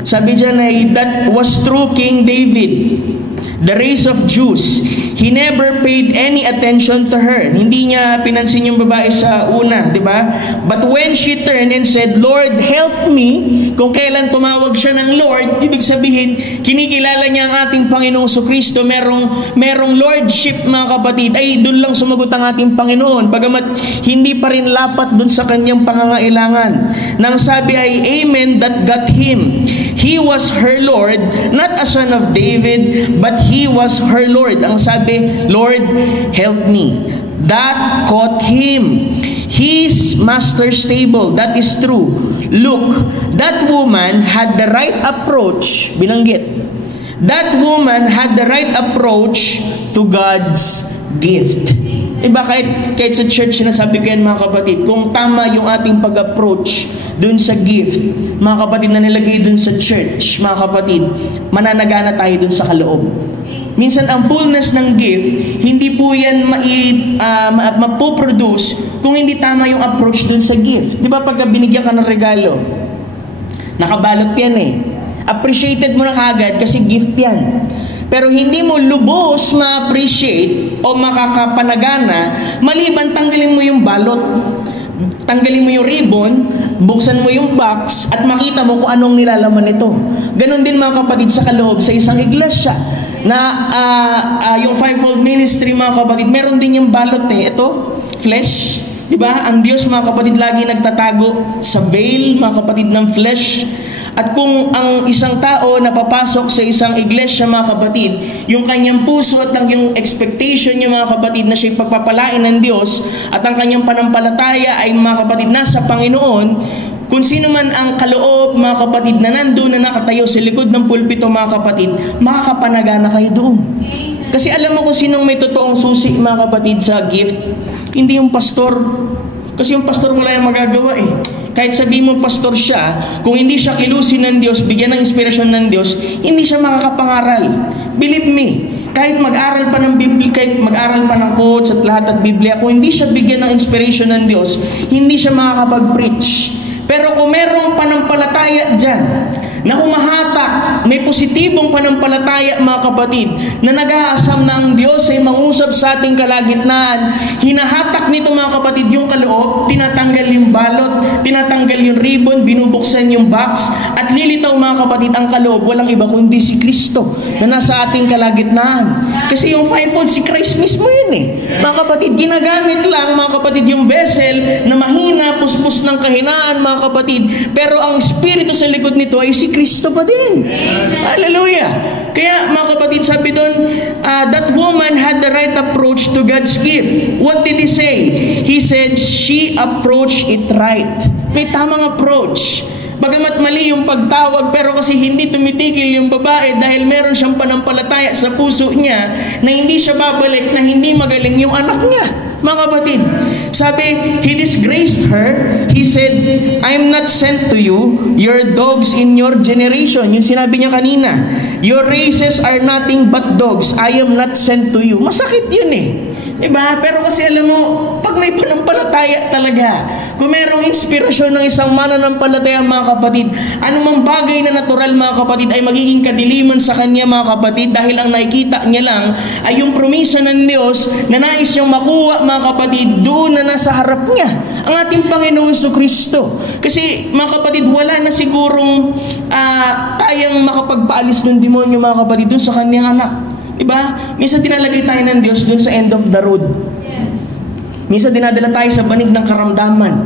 Sabi dyan ay, that was through King David. the race of Jews. He never paid any attention to her. Hindi niya pinansin yung babae sa una, di ba? But when she turned and said, Lord, help me, kung kailan tumawag siya ng Lord, ibig sabihin, kinikilala niya ang ating Panginoong Kristo, merong lordship, mga kapatid, ay doon lang sumagot ang ating Panginoon, bagamat hindi pa rin lapat doon sa kanyang pangangailangan. Nang sabi ay, Amen, that got him. He was her Lord, not a son of David, but he was her Lord. Ang sabi, Lord, help me. That caught him. His master's table. That is true. Look, that woman had the right approach. Binanggit. That woman had the right approach to God's gift. Diba, kahit sa church sinasabi ko yan, mga kapatid, kung tama yung ating pag-approach dun sa gift, mga kapatid, na nilagay dun sa church, mga kapatid, mananagana tayo dun sa kaloob. Minsan, ang fullness ng gift, hindi po yan mapoproduce kung hindi tama yung approach dun sa gift. Diba, pagka binigyan ka ng regalo, nakabalot yan eh. Appreciated mo na kagad kasi gift yan. Pero hindi mo lubos ma-appreciate o makakapanagana maliban tanggalin mo yung balot, tanggalin mo yung ribbon, buksan mo yung box at makita mo kung anong nilalaman nito. Ganon din, mga kapatid, sa kaloob sa isang iglesia na yung fivefold ministry, mga kapatid, meron din yung balot eh. Ito, flesh. Diba? Ang Diyos, mga kapatid, lagi nagtatago sa veil, mga kapatid, ng flesh. At kung ang isang tao na papasok sa isang iglesia, mga kapatid, yung kanyang puso at ang yung expectation niya, mga kapatid, na siya'y pagpapalain ng Diyos at ang kanyang panampalataya ay, mga kapatid, nasa Panginoon, kung sino man ang kaloob, mga kapatid, na nandun na nakatayo sa likod ng pulpito, mga kapatid, makakapanagana kayo doon. Kasi alam mo kung sinong may totoong susi, mga kapatid, sa gift? Hindi yung pastor. Kasi yung pastor wala yung magagawa eh. Kahit sabihin mo pastor siya, kung hindi siya kilusin ng Diyos, bigyan ng inspirasyon ng Diyos, hindi siya makakapangaral. Believe me, kahit mag-aral pa ng Biblia, kahit mag-aral pa ng quotes at lahat at Biblia, kung hindi siya bigyan ng inspiration ng Diyos, hindi siya makakapag-preach. Pero kung merong panampalataya dyan, na humahatak, may positibong panampalataya, mga kapatid, na nag-aasam na ang Diyos ay mangusap sa ating kalagitnaan, hinahatak nito, mga kapatid, yung kaloob, tinatanggal yung balot, tinatanggal yung ribbon, binubuksan yung box, at lilitaw, mga kapatid, ang kaloob, walang iba kundi si Kristo na nasa ating kalagitnaan. Kasi yung fivefold, si Christ mismo yun eh. Mga kapatid, ginagamit lang, mga kapatid, yung vessel na mahina, puspos ng kahinaan, mga kapatid, pero ang Espiritu sa likod nito ay si Kristo pa din. Hallelujah! Kaya, mga kapatid, sabi doon, that woman had the right approach to God's gift. What did he say? He said, she approached it right. May tamang approach. Bagamat mali yung pagtawag, pero kasi hindi tumitigil yung babae dahil meron siyang panampalataya sa puso niya na hindi siya babalik, na hindi magaling yung anak niya. Mga kapatid, sabi, he disgraced her. He said, I'm not sent to you. Your dogs in your generation. Yung sinabi niya kanina, your races are nothing but dogs. I am not sent to you. Masakit yun eh. Diba? Pero kasi alam mo, pag may panampalataya talaga, kung merong inspirasyon ng isang mananampalataya, mga kapatid, anumang bagay na natural, mga kapatid, ay magiging kadiliman sa kanya, mga kapatid, dahil ang nakikita niya lang ay yung promisa ng Diyos na nais niyang makuha, mga kapatid, doon na nasa harap niya, ang ating Panginoon Kristo. Kasi, mga kapatid, wala na sigurong kayang makapagpaalis ng demonyo, mga kapatid, doon sa kanyang anak. Diba? Minsan tinalagay tayo ng Diyos dun sa end of the road. Yes. Minsan dinadala tayo sa banig ng karamdaman.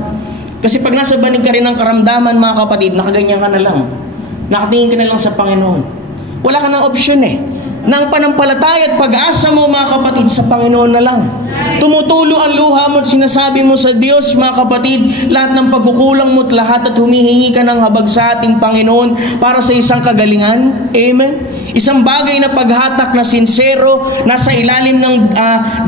Kasi pag nasa banig ka rin ng karamdaman, mga kapatid, nakaganyan ka na lang. Nakatingin ka na lang sa Panginoon. Wala ka ng option eh. Nang panampalataya at pag-asa mo, mga kapatid, sa Panginoon na lang. Tumutulo ang luha mo at sinasabi mo sa Diyos, mga kapatid, lahat ng pagkukulang mo at lahat, at humihingi ka ng habag sa ating Panginoon para sa isang kagalingan. Amen? Isang bagay na paghatak na sincero, nasa ilalim ng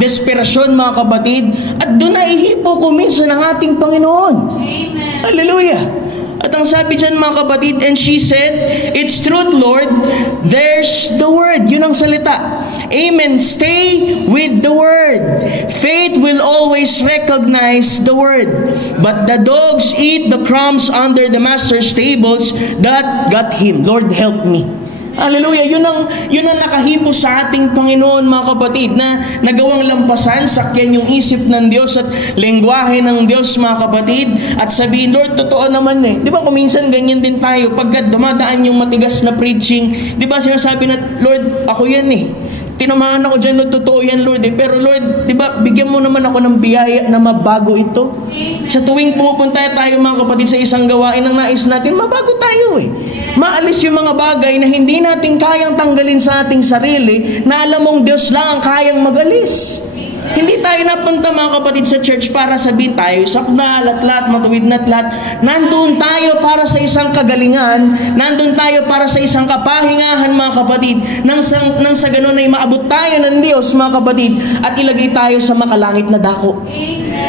desperasyon, mga kapatid, at doon na ihipo ko minsan ang ating Panginoon. Amen. Hallelujah. At ang sabi dyan, mga kapatid, and she said, it's truth, Lord, there's the word. Yun ang salita. Amen. Stay with the word. Faith will always recognize the word. But the dogs eat the crumbs under the master's tables. That got him. Lord, help me. Hallelujah. Yun ang nakahipo sa ating Panginoon, mga kapatid, na nagawang lampasan, sakyan yung isip ng Diyos at lengguwahe ng Diyos, mga kapatid, at sabihin, Lord, totoo naman eh. Di ba kuminsan ganyan din tayo, pagkat dumadaan yung matigas na preaching, di ba sinasabi na, Lord, ako yan eh. Tinamaan ako dyan, Lord, totoo yan, Lord eh. Pero Lord, di ba, bigyan mo naman ako ng biyaya na mabago ito. Sa tuwing pupunta tayo, mga kapatid, sa isang gawain ang nais natin, mabago tayo eh. Maalis yung mga bagay na hindi natin kayang tanggalin sa ating sarili, na alam mong Diyos lang ang kayang magalis. Hindi tayo napunta, mga kapatid, sa church para sabihin tayo sakdal at lahat, matuwid na at lahat. Nandun tayo para sa isang kagalingan, nandun tayo para sa isang kapahingahan, mga kapatid, nang sa ganun ay maabot tayo ng Diyos, mga kapatid, at ilagay tayo sa makalangit na dako.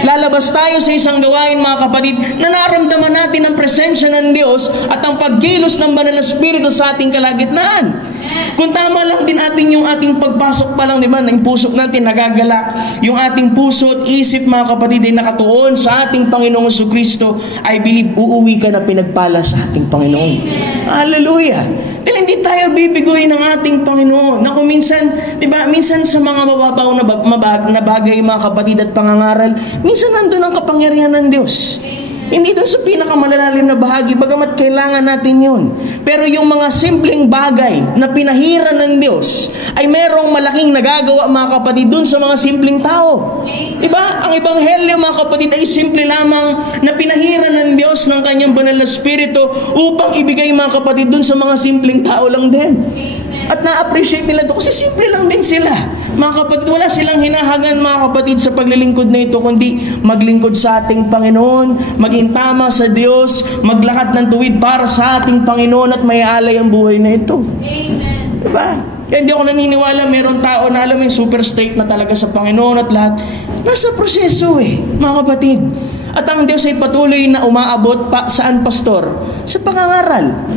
Lalabas tayo sa isang gawain, mga kapatid, na naramdaman natin ang presensya ng Diyos at ang pagkilos ng Banal na Espiritu sa ating kalagitnaan. Kung tama lang din yung ating pagpasok pa lang, di ba, ng puso natin nagagalak, yung ating puso at isip, mga kapatid, ay nakatuon sa ating Panginoong Jesucristo, I believe uuwi ka na pinagpala sa ating Panginoon. Hallelujah! Dahil hindi tayo bibiguin ng ating Panginoon. Na kung minsan, di ba, minsan sa mga mababaw na bagay, mga kapatid, at pangangaral, minsan nandun ang kapangyarihan ng Diyos. Hindi doon sa pinakamalalalim na bahagi, bagamat kailangan natin yun. Pero yung mga simpleng bagay na pinahiran ng Diyos, ay merong malaking nagagawa, mga kapatid, doon sa mga simpleng tao. Diba? Ang Ebanghelyo, mga kapatid, ay simple lamang na pinahiran ng Diyos ng kanyang banal na Espiritu upang ibigay, mga kapatid, doon sa mga simpleng tao lang din. At na-appreciate nila ito kasi simple lang din sila. Mga kapatid, wala silang hinahangan, mga kapatid, sa paglilingkod na ito, kundi maglingkod sa ating Panginoon, maging tama sa Diyos, maglakad ng tuwid para sa ating Panginoon at may alay ang buhay na ito. Amen. Diba? Kaya hindi ako naniniwala meron tao na alam yung super straight na talaga sa Panginoon at lahat. Nasa proseso mga kapatid. At ang Diyos ay patuloy na umaabot saan, pastor? Sa pangangaral.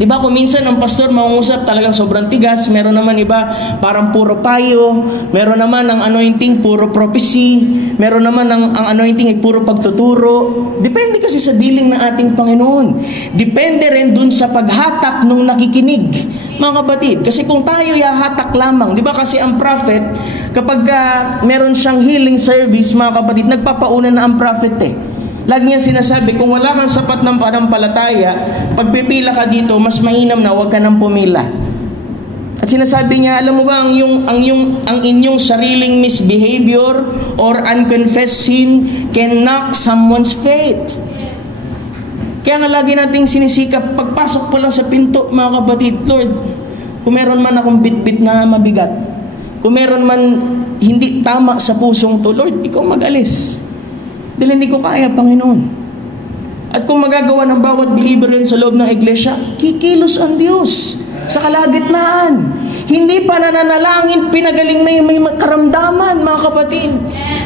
Di ba kung minsan ang pastor mangungusap talagang sobrang tigas, meron naman iba parang puro payo, meron naman ang anointing puro prophecy, meron naman ang anointing ay puro pagtuturo. Depende kasi sa dealing ng ating Panginoon. Depende rin dun sa paghatak nung nakikinig, mga kapatid. Kasi kung tayo hatak lamang, di ba kasi ang prophet, kapag meron siyang healing service, mga kapatid, nagpapauna na ang prophet Lagi niya sinasabi, kung wala kang sapat ng panampalataya, pagpipila ka dito, mas mainam na huwag ka nang pumila. At sinasabi niya, alam mo ba, ang inyong sariling misbehavior or unconfessed sin can knock someone's faith. Kaya nga lagi nating sinisikap, pagpasok pa lang sa pinto, mga kapatid, Lord, kung meron man akong bit-bit na mabigat, kung meron man hindi tama sa pusong to, Lord, ikaw mag-alis. Dahil hindi ko kaya, Panginoon. At kung magagawa ng bawat believer sa loob ng iglesia, kikilos ang Diyos sa kalagitnaan. Hindi pa nananalangin, pinagaling na yung may karamdaman, mga kapatid.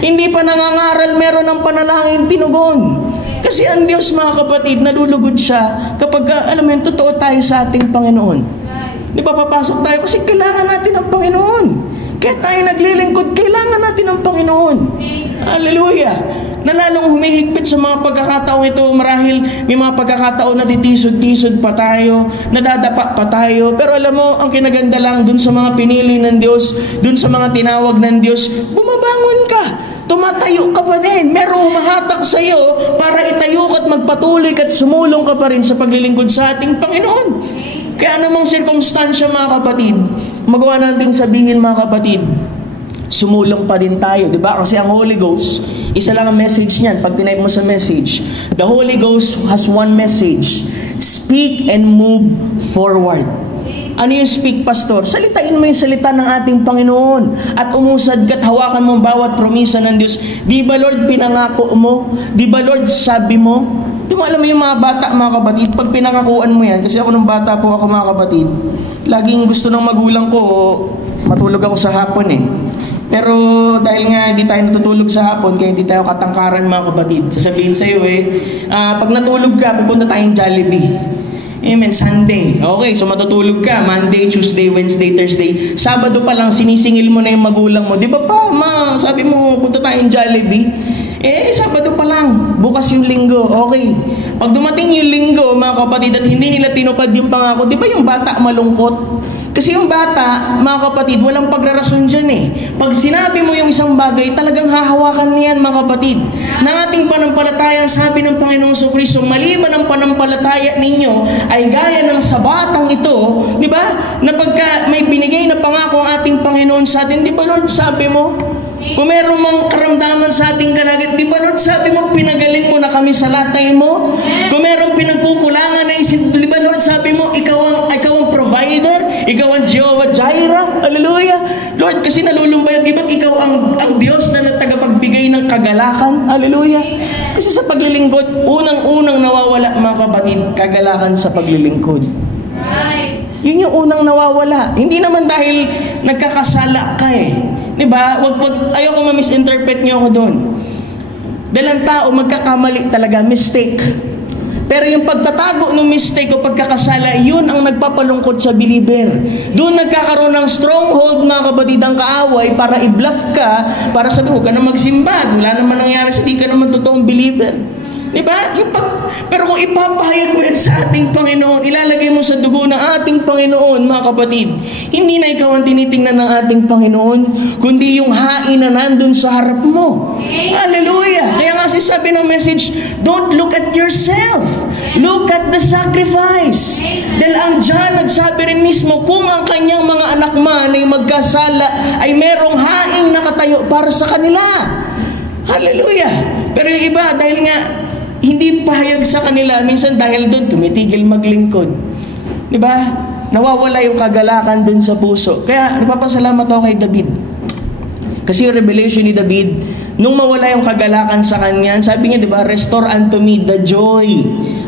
Hindi pa nangangaral, meron ng panalangin, tinugon. Kasi ang Diyos, mga kapatid, nalulugod siya kapag, alam mo yun, totoo tayo sa ating Panginoon. Di ba papasok tayo kasi kailangan natin ang Panginoon. Kaya tayo naglilingkod, kailangan natin ang Panginoon. Hallelujah! Na lalong humihigpit sa mga pagkakataong ito, marahil may mga pagkakataon na titisod-tisod pa tayo, nadadapa pa tayo. Pero alam mo, ang kinaganda lang dun sa mga pinili ng Diyos, dun sa mga tinawag ng Diyos, bumabangon ka. Tumatayo ka pa din. Merong humahatak sa iyo para itayo ka at magpatuloy at sumulong ka pa rin sa paglilingkod sa ating Panginoon. Kaya anumang sirkumstansya, mga kapatid, magawa natin sabihin, mga kapatid, sumulong pa din tayo, di ba? Kasi ang Holy Ghost, isa lang ang message niyan. Pag tinype mo sa message, the Holy Ghost has one message: speak and move forward. Ano yung speak, pastor? Salitain mo yung salita ng ating Panginoon at umusad ka't hawakan mo bawat promisa ng Diyos. Di ba, Lord, pinangako mo? Di ba, Lord, sabi mo? Di mo alam mo yung mga bata, mga kapatid, pag pinangakuan mo yan, kasi ako nung bata po ako, mga kapatid, laging gusto ng magulang ko, matulog ako sa hapon Pero dahil nga hindi tayo natutulog sa hapon, kaya hindi tayo katangkaran, mga kapatid. Sasabihin sa'yo pag natulog ka, pupunta tayong Jollibee. Amen, Sunday. Okay, so matutulog ka, Monday, Tuesday, Wednesday, Thursday. Sabado pa lang, sinisingil mo na yung magulang mo. Di ba pa, ma, sabi mo, punta tayong Jollibee. Sabado pa lang, bukas yung linggo. Okay. Pag dumating yung linggo, mga kapatid, at hindi nila tinupad yung pangako, di ba yung bata malungkot? Kasi yung bata, mga kapatid, walang pagrarason dyan eh. Pag sinabi mo yung isang bagay, talagang hahawakan niyan, mga kapatid. Nang ating panampalataya, sabi ng Panginoong Kristo, maliban ang panampalataya ninyo ay gaya ng sa batang ito, di ba? Na pagka may binigay na pangako ang ating Panginoon sa atin, di ba Lord, sabi mo, kung meron mang karamdaman sa ating kanagat, di ba Lord, sabi mo, pinagaling mo na kami sa latay mo? Kung meron pinagkukulangan na isin, di ba Lord, sabi mo, ikaw ang provider, ikaw ang Jehovah Jireh, hallelujah. Lord, kasi nalulumbay, di ba't ikaw ang Diyos na tagapagbigay ng kagalakan, hallelujah. Kasi sa paglilingkod, unang-unang nawawala, mga kapatid, kagalakan sa paglilingkod. Yun yung unang nawawala. Hindi naman dahil nagkakasala ka eh. Diba? Ayoko ma-misinterpret niyo ako doon. Dahil ang tao magkakamali talaga, mistake. Pero yung pagtatago ng mistake o pagkakasala, yun ang nagpapalungkot sa believer. Doon nagkakaroon ng stronghold, mga kapatid, ang kaaway para i-bluff ka, para sabihin, huwag ka na magsimba, wala naman nangyari, hindi ka naman totoong believer. Diba? Pero kung ipapahayag mo yan sa ating Panginoon, ilalagay mo sa dugo ng ating Panginoon, mga kapatid, hindi na ikaw ang tinitingnan ng ating Panginoon, kundi yung hain na nandun sa harap mo. Hallelujah! Kaya nga sabi ng message, don't look at yourself. Look at the sacrifice. Dahil ang John nagsabi rin mismo, kung ang kanyang mga anak man ay magkasala, ay merong haing nakatayo para sa kanila. Hallelujah! Pero yung iba, dahil nga, hindi pahayag sa kanila, minsan dahil doon, tumitigil maglingkod. Diba? Nawawala yung kagalakan doon sa puso. Kaya, nagpapasalamat ako kay David. Kasi yung revelation ni David, nung mawala yung kagalakan sa kanya, sabi niya, diba, restore unto me the joy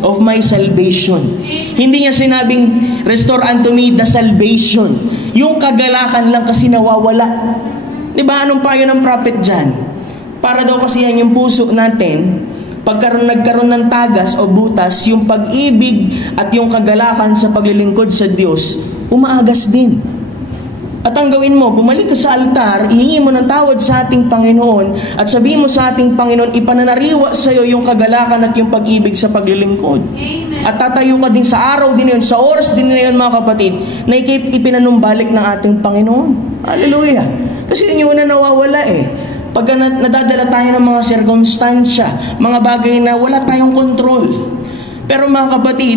of my salvation. Hindi niya sinabing, restore unto me the salvation. Yung kagalakan lang kasi nawawala. Diba, anong payo ng prophet dyan? Para daw kasi yan yung puso natin, nagkaroon ng tagas o butas, yung pag-ibig at yung kagalakan sa paglilingkod sa Diyos, umaagas din. At ang gawin mo, bumalik ka sa altar, ihingi mo ng tawad sa ating Panginoon, at sabihin mo sa ating Panginoon, ipananariwa sa iyo yung kagalakan at yung pag-ibig sa paglilingkod. Amen. At tatayo ka din sa araw din yun, sa oras din yun, mga kapatid, na ipinanumbalik ng ating Panginoon. Hallelujah! Kasi yun yung na nawawala eh. Pagka nadadala tayo ng mga sirkumstansya, mga bagay na wala tayong kontrol. Pero mga kapatid,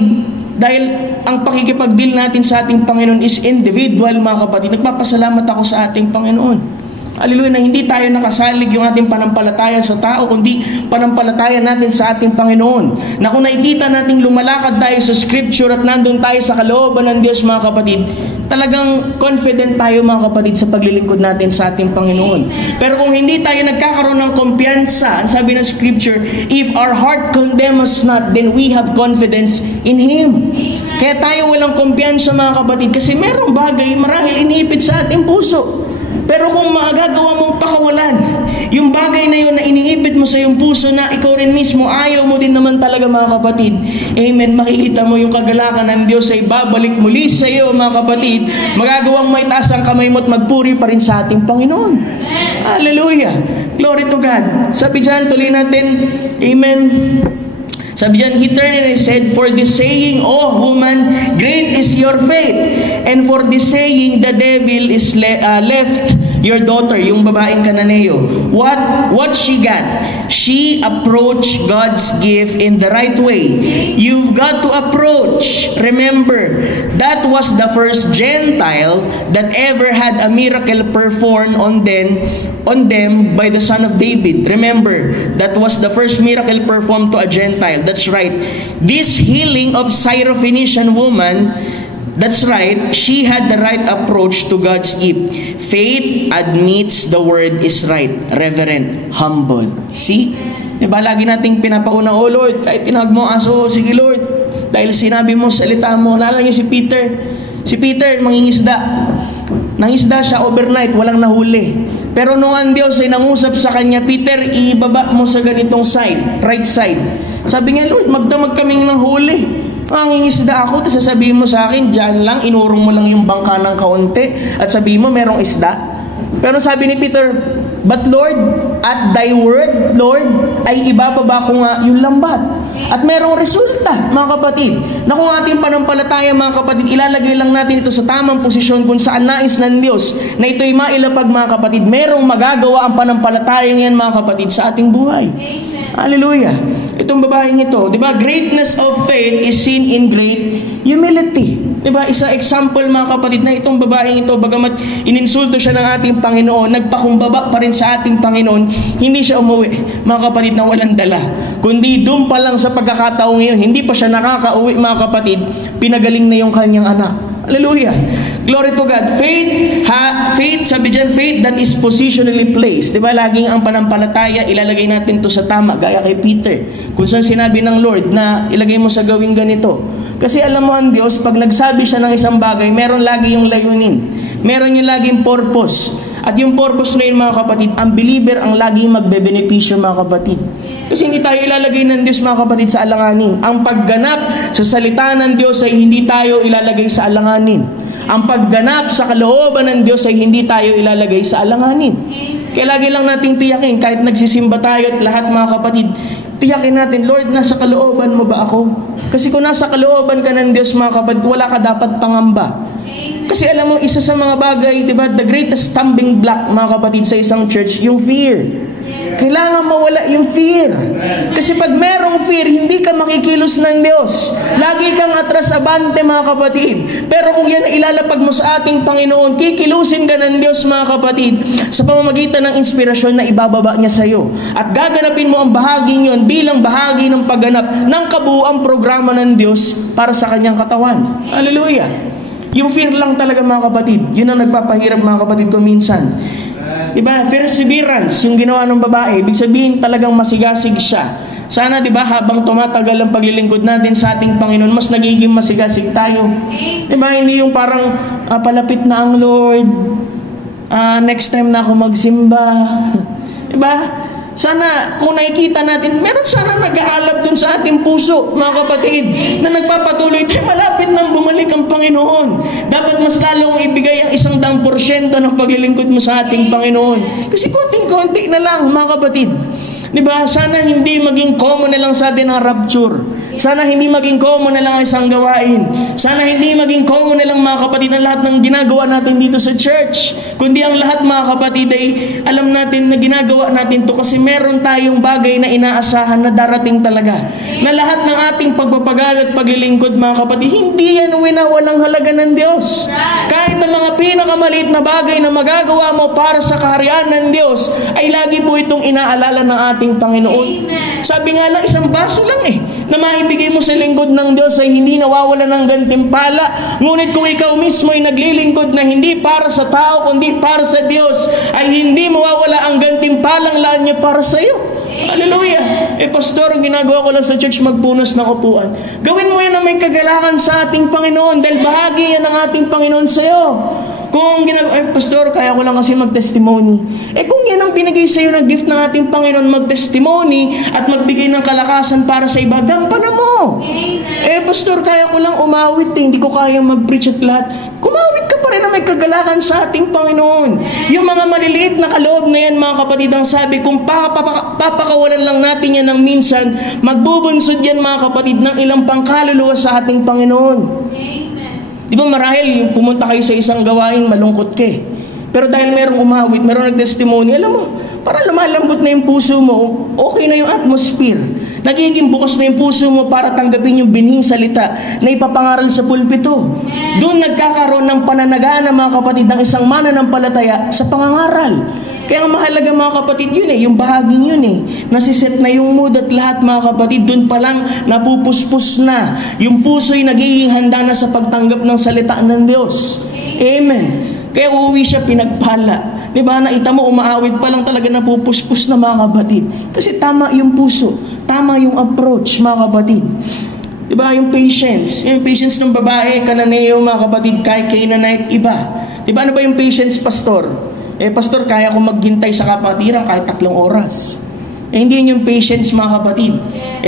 dahil ang pakikipag-deal natin sa ating Panginoon is individual, mga kapatid, nagpapasalamat ako sa ating Panginoon. Hallelujah, na hindi tayo nakasalig yung ating panampalataya sa tao, kundi panampalataya natin sa ating Panginoon. Na kung nakikita natin lumalakad tayo sa Scripture at nandun tayo sa kalooban ng Diyos, mga kapatid, talagang confident tayo, mga kapatid, sa paglilingkod natin sa ating Panginoon. Pero kung hindi tayo nagkakaroon ng kumpiyansa, ang sabi ng Scripture, if our heart condemn us not, then we have confidence in Him. Kaya tayo walang kumpiyansa, mga kapatid, kasi merong bagay marahil iniipit sa ating puso. Pero kung magagawa mong pakawalan, yung bagay na yun na iniipit mo sa iyong puso na ikaw rin mismo, ayaw mo din naman talaga, mga kapatid. Amen. Makikita mo yung kagalakan ng Diyos ay babalik muli sa iyo, mga kapatid. Magagawang may taas ang kamay mo at magpuri pa rin sa ating Panginoon. Hallelujah. Glory to God. Sabi dyan, tuloy natin. Amen. Sabi dyan, he turned and he said, for this saying, oh woman, great is your faith. And for this saying, the devil is left your daughter, yung babaeng Kananeo. What she got? She approached God's gift in the right way. You've got to approach. Remember, that was the first Gentile that ever had a miracle performed on them by the son of David. Remember, that was the first miracle performed to a Gentile. That's right. This healing of Syrophoenician woman, that's right, she had the right approach to God's gift. Faith admits the word is right. Reverent, humble. See? Diba lagi nating pinapauna, oh Lord, kahit tinawag mo aso, sige Lord. Dahil sinabi mo, salita mo. Lala niyo si Peter. Si Peter, mangingisda. Nangisda siya overnight, walang nahuli. Pero nung ang Diyos ay nangusap sa kanya, Peter, ibaba mo sa ganitong side, right side. Sabi niya, Lord, magdamag kaming ng huli. Mangingisda ako, tapos sasabihin mo sa akin, dyan lang, inurong mo lang yung bangka ng kaunti, at sabihin mo, merong isda. Pero sabi ni Peter, but Lord, at thy word, Lord, ay ibababa ko nga yung lambat. At merong resulta, mga kapatid, na kung ating panampalataya, mga kapatid, ilalagay lang natin ito sa tamang posisyon kung saan nais ng Diyos na ito'y mailapag, mga kapatid, merong magagawa ang panampalataya niyan, mga kapatid, sa ating buhay. Amen. Hallelujah. Itong babaeng ito, di ba, greatness of faith is seen in great humility. Di ba, isa example, mga kapatid, na itong babaeng ito, bagamat ininsulto siya ng ating Panginoon, nagpakumbaba pa rin sa ating Panginoon, hindi siya umuwi, mga kapatid, na walang dala. Kundi doon pa lang sa pagkakataong ngayon, hindi pa siya nakakauwi, mga kapatid, pinagaling na yung kanyang anak. Hallelujah. Glory to God. Faith, sabi dyan, faith that is positionally placed. Diba, laging ang panampalataya, ilalagay natin to sa tama, gaya kay Peter. Kung saan sinabi ng Lord na ilagay mo sa gawing ganito. Kasi alam mo ang Diyos, pag nagsabi siya ng isang bagay, meron lagi yung layunin. Meron yung laging purpose. At yung purpose na yun, mga kapatid, ang believer ang laging magbe-benepisyo, mga kapatid. Kasi hindi tayo ilalagay ng Diyos, mga kapatid, sa alanganin. Ang pagganap sa salita ng Diyos ay hindi tayo ilalagay sa alanganin. Ang pagganap sa kalooban ng Diyos ay hindi tayo ilalagay sa alanganin. Kaya lagi lang nating tiyakin, kahit nagsisimba tayo at lahat, mga kapatid, tiyakin natin, Lord, nasa kalooban mo ba ako? Kasi kung nasa kalooban ka ng Diyos, mga kapatid, wala ka dapat pangamba. Kasi alam mo, isa sa mga bagay, diba, the greatest stumbling block, mga kapatid, sa isang church, yung fear. Kailangan mawala yung fear. Kasi pag merong fear, hindi ka makikilos ng Diyos. Lagi kang atras abante, mga kapatid. Pero kung yan ilalapag mo sa ating Panginoon, kikilusin ka ng Diyos, mga kapatid, sa pamamagitan ng inspirasyon na ibababa niya sa iyo. At gaganapin mo ang bahagi yun bilang bahagi ng pagganap ng kabuuang programa ng Diyos para sa kanyang katawan. Hallelujah. Yung fear lang talaga, mga kapatid, yun ang nagpapahirap, mga kapatid ko minsan. Diba, perseverance, yung ginawa ng babae, ibig sabihin talagang masigasig siya. Sana, diba, habang tumatagal ang paglilingkod natin sa ating Panginoon, mas nagiging masigasig tayo. Diba, hindi yung parang palapit na ang Lord, next time na ako magsimba. Diba? Sana, kung nakikita natin, meron sana nag-aalab dun sa ating puso, mga kapatid, na nagpapatuloy tayo, malapit nang bumalik ang Panginoon. Dapat mas lalong ibigay ang 100% ng paglilingkod mo sa ating Panginoon. Kasi konting-konti na lang, mga kapatid. Diba? Sana hindi maging common na lang sa atin ang rapture. Sana hindi maging common na lang ang isang gawain. Sana hindi maging common na lang, mga kapatid, ang lahat ng ginagawa natin dito sa church. Kundi ang lahat, mga kapatid, ay alam natin na ginagawa natin to kasi meron tayong bagay na inaasahan na darating talaga. Na lahat ng ating pagpapagal at paglilingkod, mga kapatid, hindi yan winawalang halaga ng Diyos. Kahit ang mga pinakamaliit na bagay na magagawa mo para sa kaharian ng Diyos, ay lagi po itong inaalala ng ating Panginoon. Amen. Sabi nga lang, isang baso lang na maibigay mo sa lingkod ng Diyos ay hindi nawawala ng gantimpala. Ngunit kung ikaw mismo ay naglilingkod na hindi para sa tao, kundi para sa Diyos, ay hindi mawawala ang gantimpalang laan niya para sa iyo. Hallelujah. Pastor, ang ginagawa ko lang sa church, magpunos ng upuan. Gawin mo yan na may kagalakan sa ating Panginoon dahil bahagi yan ng ating Panginoon sa iyo. Kung Pastor, kaya ko lang kasi mag-testimony. Kung yan ang binigay sa iyo na gift ng ating Panginoon, mag-testimony at magbigay ng kalakasan para sa iba, gampanan mo. Pastor, kaya ko lang umawit, hindi ko kaya mag-preach at lahat. Kumawit ka pa rin na may kagalakan sa ating Panginoon. Yung mga maliliit na kaloob na yan, mga kapatid, ang sabi, kung papakawalan lang natin yan ng minsan, magbubunsod yan, mga kapatid, ng ilang pangkaluluwa sa ating Panginoon. Di ba marahil yung pumunta kayo sa isang gawain, malungkot ka pero dahil merong umawit, merong nag-testimony, alam mo, para lumalambot na yung puso mo, okay na yung atmosphere. Nagiging bukas na yung puso mo para tanggapin yung binhing salita na ipapangaral sa pulpito. Doon nagkakaroon ng pananagana, mga kapatid, ng isang mananampalataya sa pangangaral. Kaya ang mahalaga, mga kapatid, yun yung bahaging yun nasiset na yung mood at lahat, mga kapatid, dun pa lang napupuspos na. Yung puso'y nagiging handa na sa pagtanggap ng salita ng Diyos. Amen. Kaya uuwi siya pinagpala. Diba? Naita mo, umaawit pa lang talaga napupuspos na, mga kapatid. Kasi tama yung puso. Tama yung approach, mga kapatid. Diba? Yung patience. Yung patience ng babae, Kananeo, mga kapatid, kay Canaanite, iba. Diba? Ano ba yung patience, Pastor? Pastor, kaya ko maghintay sa kapatiran kahit 3 oras. Hindi yun yung patience, mga kapatid.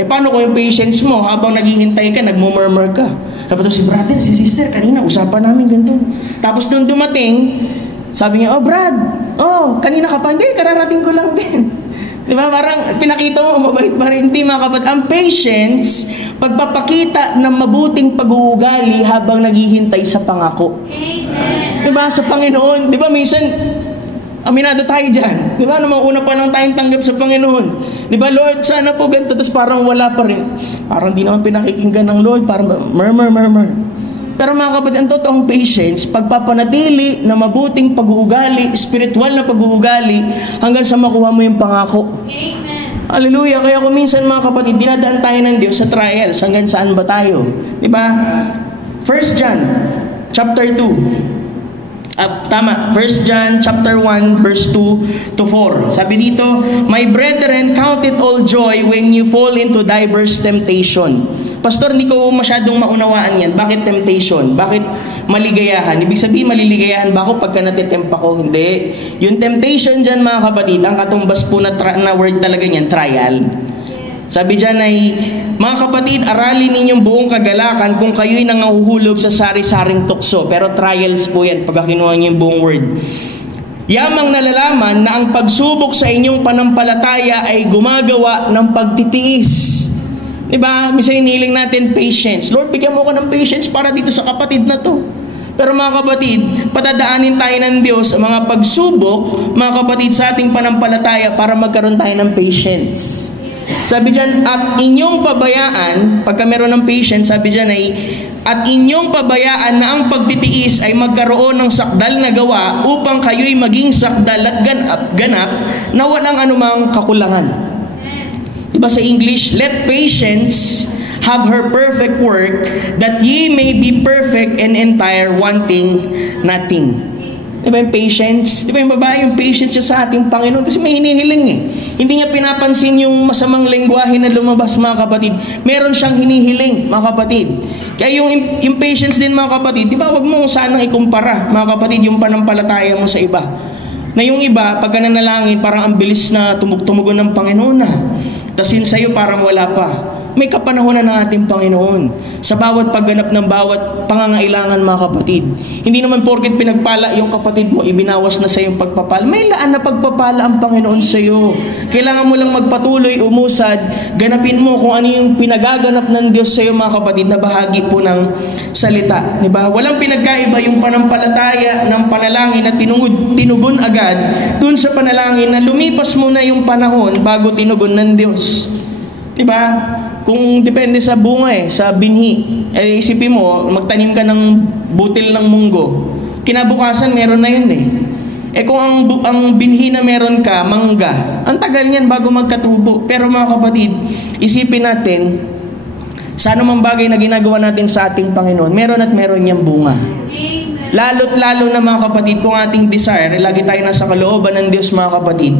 Paano kung yung patience mo, habang naghihintay ka, nagmumurmur ka? Dapat si brother, si sister, kanina, usapan namin ganito. Tapos nung dumating, sabi niya, Brad, kanina ka pa, hindi, kararating ko lang din. Di ba? Parang pinakita mo, mabait pa rin. Hindi mga kapatid. Ang patience, pagpapakita ng mabuting pag-uugali habang naghihintay sa pangako. Amen. Di ba? Sa Panginoon. Di ba? Minsan, aminado tayo dyan. Di ba? Nung una pa lang tayong tanggap sa Panginoon. Di ba, Lord, sana po ganito. Tapos parang wala pa rin. Parang di naman pinakikinggan ng Lord. Parang murmur. Pero mga kapatid, ang totoong patience, pagpapanatili na mabuting pag-uugali, spiritual na pag-uugali, hanggang sa makuha mo yung pangako. Amen. Hallelujah. Kaya kung minsan mga kapatid, dinadaan tayo ng Diyos sa trials, hanggang saan ba tayo? Di ba? 1 John, chapter 2. 1 John chapter 1 verse 2 to 4. Sabi dito, "My brethren, count it all joy when you fall into diverse temptation." Pastor, hindi ko masyadong maunawaan yan. Bakit temptation? Bakit maligayahan? Ibig sabihin, maliligayahan ba ako pagka natitempt ako? Hindi. Yung temptation dyan, mga kapatid, ang katumbas po na word talaga niyan, trial. Sabi dyan ay, mga kapatid, aralin ninyong buong kagalakan kung kayo'y nangahuhulog sa sari-saring tukso. Pero trials po yan, pagka kinuha niyo yung buong word. Yamang nalalaman na ang pagsubok sa inyong panampalataya ay gumagawa ng pagtitiis. Diba? Minsan hiniling natin patience. Lord, bigyan mo ko ng patience para dito sa kapatid na to. Pero mga kapatid, patadaanin tayo ng Diyos ang mga pagsubok, mga kapatid, sa ating panampalataya para magkaroon tayo ng patience. Sabi dyan, at inyong pabayaan, pagka meron ng patience, sabi dyan ay, at inyong pabayaan na ang pagtitiis ay magkaroon ng sakdal na gawa upang kayo'y maging sakdal at ganap na walang anumang kakulangan. Diba sa English, let patience have her perfect work, that ye may be perfect and entire, wanting nothing. Diba yung patience? Diba yung babae, yung patience siya sa ating Panginoon? Kasi may hinihiling eh. Hindi niya pinapansin yung masamang lengguwahe na lumabas, mga kapatid. Meron siyang hinihiling, mga kapatid. Kaya yung patience din, mga kapatid, diba wag mo sanang ikumpara, mga kapatid, yung panampalataya mo sa iba. Na yung iba, pagka nanalangin, parang ang bilis na tumugtumugon ng Panginoon na. Tapos yun sa'yo parang wala pa. May kapanahonan ng ating Panginoon sa bawat pagganap ng bawat pangangailangan, mga kapatid. Hindi naman porket pinagpala yung kapatid mo, ibinawas na sa yung pagpapala. May laan na pagpapala ang Panginoon sa iyo. Kailangan mo lang magpatuloy, umusad, ganapin mo kung ano yung pinagaganap ng Diyos sa iyo, mga kapatid, na bahagi po ng salita. Diba? Walang pinagkaiba yung panampalataya ng panalangin na tinugon agad dun sa panalangin na lumipas muna yung panahon bago tinugon ng Diyos. Diba? Kung depende sa bunga sa binhi. Isipin mo, magtanim ka ng butil ng munggo. Kinabukasan, meron na yun kung ang binhi na meron ka, mangga, ang tagal niyan bago magkatubo. Pero mga kapatid, isipin natin, sa anumang bagay na ginagawa natin sa ating Panginoon, meron at meron niyang bunga. Lalo't lalo na, mga kapatid, kung ating desire, lagi tayo nasa kalooban ng Diyos, mga kapatid,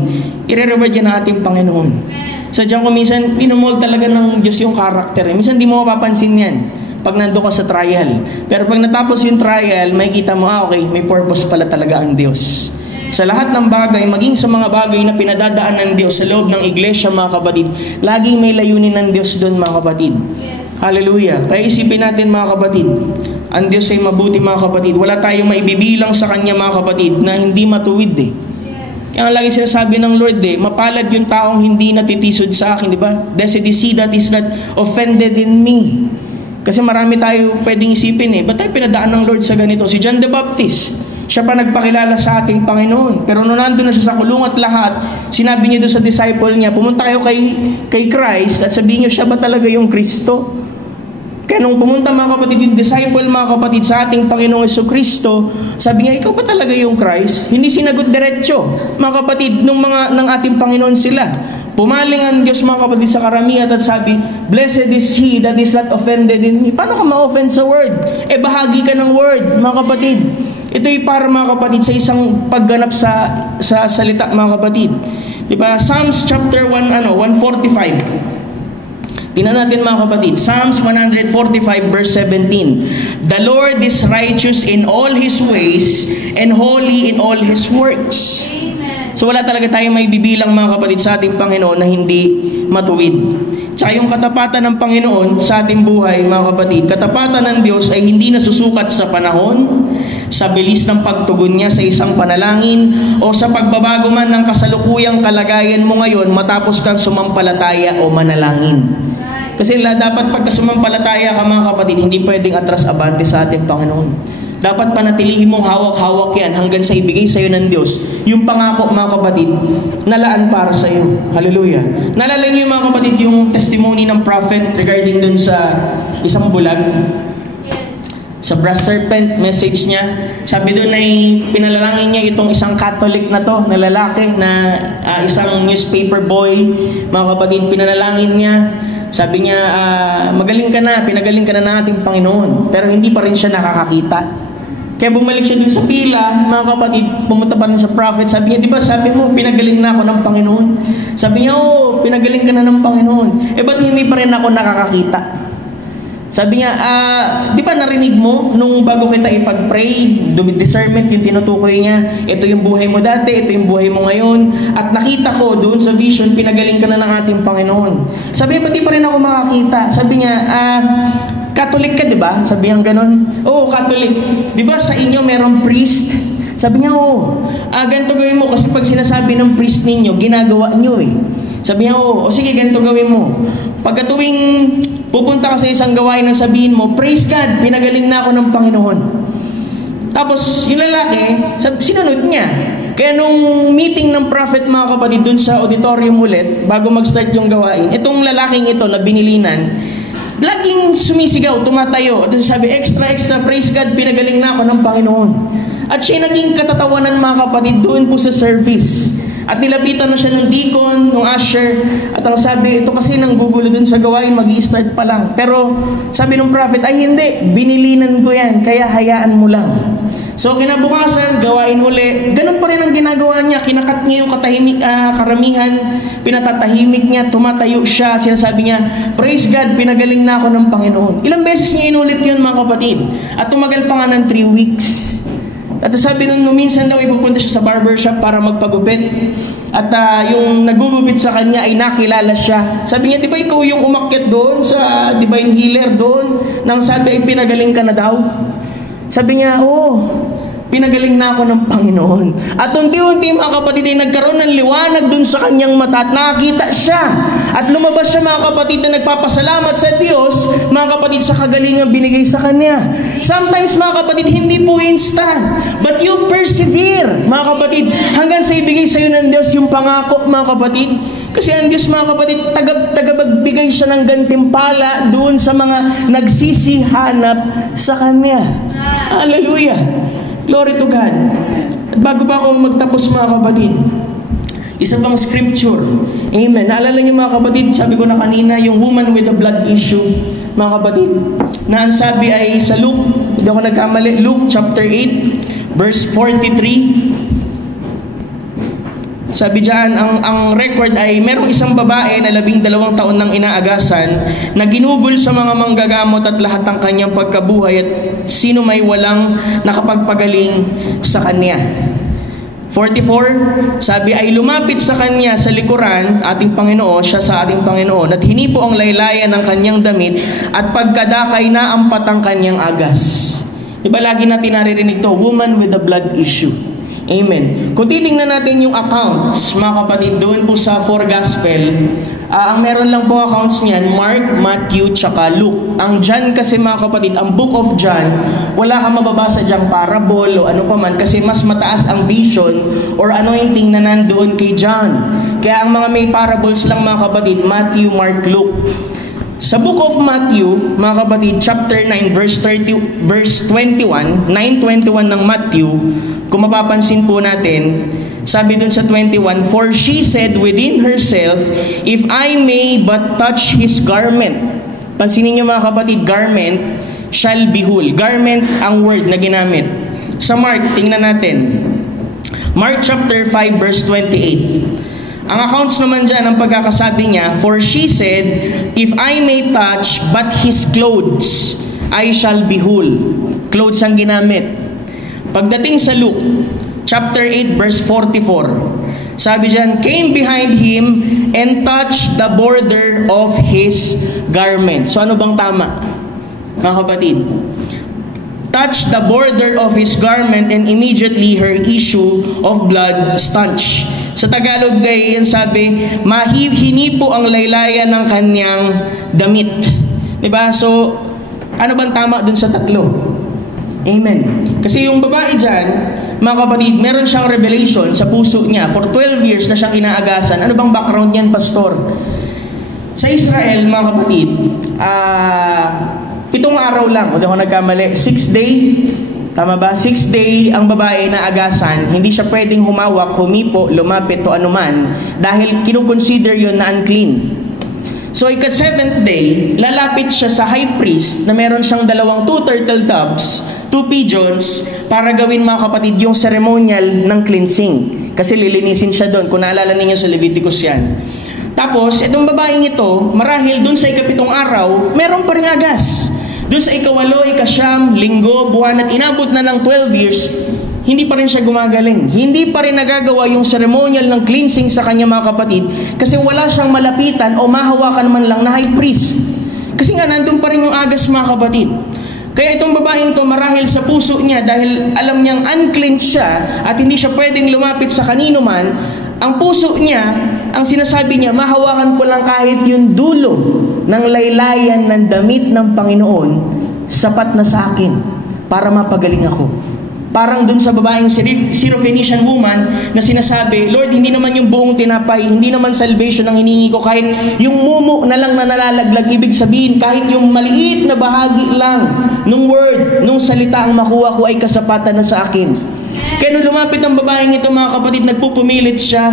i-reward yan ng ating Panginoon. Sadyang kung minsan, minumol talaga ng Diyos yung karakter. Minsan di mo mapapansin yan pag nando ka sa trial. Pero pag natapos yung trial, may kita mo, okay, may purpose pala talaga ang Diyos. Sa lahat ng bagay, maging sa mga bagay na pinadadaan ng Diyos sa loob ng iglesia, mga kapatid, laging may layunin ng Diyos doon, mga kapatid. Hallelujah. Kaya isipin natin, mga kapatid, ang Diyos ay mabuti, mga kapatid. Wala tayong maibibilang sa Kanya, mga kapatid, na hindi matuwid Kaya lagi sinasabi ng Lord mapalad yung taong hindi natitisod sa akin, di ba? Blessed is he that is not offended in me. Kasi marami tayo pwedeng isipin ba't tayo pinadaan ng Lord sa ganito? Si John the Baptist, siya pa nagpakilala sa ating Panginoon. Pero nung nandun na siya sa kulungan at lahat, sinabi niya doon sa disciple niya, pumunta kayo kay Christ at sabihin niyo, siya ba talaga yung Kristo? Kaya nung pumunta, mga kapatid, yung disciple, mga kapatid, sa ating Panginoong Jesucristo, sabi niya, ikaw ba talaga yung Christ? Hindi sinagot diretso, mga kapatid, ng ating Panginoon sila. Pumaling ang Diyos, mga kapatid, sa karamihan at sabi, blessed is he that is not offended in me. Paano ka ma-offend sa word? Bahagi ka ng word, mga kapatid. Ito'y para, mga kapatid, sa isang pagganap sa salita, mga kapatid. Diba? Psalms chapter 145. Tingnan natin, mga kapatid. Psalms 145 verse 17. The Lord is righteous in all His ways and holy in all His works. Amen. So wala talaga tayong may bibilang, mga kapatid, sa ating Panginoon na hindi matuwid. Tsaka yung katapatan ng Panginoon sa ating buhay, mga kapatid, katapatan ng Diyos ay hindi nasusukat sa panahon, sa bilis ng pagtugon niya sa isang panalangin, o sa pagbabago man ng kasalukuyang kalagayan mo ngayon matapos kang sumampalataya o manalangin. Kasi dapat pagka sumampalataya ka mga kapatid, hindi pwedeng atras abante sa ating Panginoon. Dapat panatilihin mong hawak-hawak yan hanggang sa ibigay sa iyo ng Diyos yung pangako mga kapatid nalaan para sa iyo. Hallelujah. Naalala niyo mga kapatid yung testimony ng prophet regarding dun sa isang bulag? Sa brass serpent message niya, sabi doon ay pinalalangin niya itong isang Catholic na to, na lalaki, na isang newspaper boy, mga kapatid, pinalangin niya. Sabi niya, magaling ka na, pinagaling ka na ng ating Panginoon. Pero hindi pa rin siya nakakakita. Kaya bumalik siya dun sa pila, mga kapatid, pumunta pa rin sa prophet. Sabi niya, di ba sabi mo, pinagaling na ako ng Panginoon? Sabi niya, oo, pinagaling ka na ng Panginoon. Ba't hindi pa rin ako nakakakita? Sabi niya, di ba narinig mo nung bago kita ipag-pray, discernment yung tinutukoy niya, ito yung buhay mo dati, ito yung buhay mo ngayon, at nakita ko doon sa vision, pinagaling ka na ng ating Panginoon. Sabi niya, ba't di pa rin ako makakita? Sabi niya, Catholic ka, di ba? Sabi niya ganon. Oo, Catholic. Di ba sa inyo merong priest? Sabi niya, oo. Ganito gawin mo kasi pag sinasabi ng priest ninyo, ginagawa nyo eh. Sabi niya, oo. O sige, ganito gawin mo. Pagka tuwing pupunta ka sa isang gawain na sabihin mo, praise God, pinagaling na ako ng Panginoon. Tapos, yung lalaki, sinunod niya. Kaya nung meeting ng prophet mga kapatid dun sa auditorium ulit, bago mag-start yung gawain, itong lalaking ito na binilinan, laging sumisigaw, tumatayo. At sabi, extra, praise God, pinagaling na ako ng Panginoon. At siya naging katatawanan mga kapatid doon po sa service. At nilapitan na siya ng deacon, ng usher. At ang sabi, ito kasi nang gugulo dun sa gawain, mag-i-start pa lang. Pero sabi ng prophet, ay hindi, binilinan ko yan, kaya hayaan mo lang. So kinabukasan, gawain uli, ganun pa rin ang ginagawa niya. Kinakat niya yung karamihan, pinatatahimik niya, tumatayo siya, sinasabi niya, praise God, pinagaling na ako ng Panginoon. Ilang beses niya inulit yun mga kapatid. At tumagal pa nga ng 3 weeks. At sabi nung minsan daw ipupunta siya sa barbershop para magpagupit. At yung nagugupit sa kanya ay nakilala siya. Sabi niya, di ba ikaw yung umakyat doon sa divine healer doon? Nang sabi ay pinagaling ka na daw? Sabi niya, oo, pinagaling na ako ng Panginoon. At unti-unti mga kapatid ay nagkaroon ng liwanag dun sa kanyang mata at nakakita siya. At lumabas siya mga kapatid na nagpapasalamat sa Diyos, mga kapatid, sa kagalingan binigay sa kanya. Sometimes mga kapatid, hindi po instant, but you persevere, mga kapatid, hanggang sa ibigay sa iyo ng Diyos yung pangako, mga kapatid. Kasi ang Diyos mga kapatid, tagapagbigay siya ng gantimpala doon sa mga nagsisihanap sa Kanya. Hallelujah! Glory to God. At bago pa ako magtapos mga kapatid, isa pang scripture. Amen. Naalala niyo mga kapatid, sabi ko na kanina, yung woman with the blood issue, mga kapatid, na ang sabi ay sa Luke, hindi ako nagkamali, Luke chapter 8, verse 43. Sabi diyan, ang record ay merong isang babae na 12 taon nang inaagasan na ginugol sa mga manggagamot at lahat ng kanyang pagkabuhay at sino may walang nakapagpagaling sa kanya. 44, sabi ay lumapit sa kanya sa likuran, ating Panginoon, siya sa ating Panginoon, at hinipo ang laylayan ng kanyang damit at pagkadakay na ampat ang kanyang agas. Diba lagi natin naririnig to, woman with the blood issue. Amen. Kung titingnan natin yung accounts, mga kapatid, doon po sa 4 Gospel, ang meron lang po accounts niyan, Mark, Matthew, tsaka Luke. Ang John kasi mga kapatid, ang Book of John, wala kang mababasa dyang parable o ano pa man, kasi mas mataas ang vision or anointing na nandoon kay John. Kaya ang mga may parables lang mga kapatid, Matthew, Mark, Luke. Sa Book of Matthew, mga kapatid, chapter 9, verse 21, 9:21 ng Matthew, kung mapapansin po natin, sabi dun sa 21, for she said within herself, if I may but touch his garment. Pansinin niyo mga kapatid, garment shall be whole. Garment ang word na ginamit. Sa Mark, tingnan natin. Mark chapter 5, verse 28. Ang accounts naman dyan, ang pagkakasabi niya, for she said, if I may touch but his clothes, I shall be whole. Clothes ang ginamit. Pagdating sa Luke, chapter 8, verse 44, sabi dyan, came behind him and touched the border of his garment. So ano bang tama, mga kapatid? touched the border of his garment, and immediately her issue of blood stanched. Sa Tagalog ay yan sabi, hinipo ang laylayan ng kanyang damit. Diba? So, ano bang tama dun sa tatlo? Amen. Kasi yung babae dyan, mga kapatid, meron siyang revelation sa puso niya. For 12 years na siyang inaagasan. Ano bang background niyan, pastor? Sa Israel, mga kapatid, 7 araw lang, kung ako nagkamali, 6 day, tama ba? 6 day ang babae na agasan, hindi siya pwedeng humawak, humipo, lumapit to anuman, dahil kinukonsider yun na unclean. So, ikat 7th day, lalapit siya sa high priest na meron siyang 2 turtle doves, 2 pigeons, para gawin, mga kapatid, yung ceremonial ng cleansing. Kasi lilinisin siya doon. Kung naalala ninyo sa Leviticus yan. Tapos, itong babaeng ito, marahil doon sa ika-7 araw, meron pa rin agas. Doon sa ika-8, ika-9, linggo, buwan, at inabot na ng 12 years, hindi pa rin siya gumagaling. Hindi pa rin nagagawa yung ceremonial ng cleansing sa kanya, mga kapatid, kasi wala siyang malapitan o mahawakan man lang na high priest. Kasi nga, nandun pa rin yung agas, mga kapatid. Kaya itong babaeng ito, marahil sa puso niya, dahil alam niyang unclean siya at hindi siya pwedeng lumapit sa kanino man, ang puso niya, ang sinasabi niya, mahawakan ko lang kahit yung dulo ng laylayan ng damit ng Panginoon, sapat na sa akin para mapagaling ako. Parang dun sa babaeng Syrophoenician woman na sinasabi, Lord, hindi naman yung buong tinapay, hindi naman salvation ang hiningi ko, kahit yung mumu na lang na nalalaglag, ibig sabihin, kahit yung maliit na bahagi lang nung word, nung salita ang makuha ko ay kasapatan na sa akin. Kaya nung lumapit ang babaeng ito, mga kapatid, nagpupumilit siya.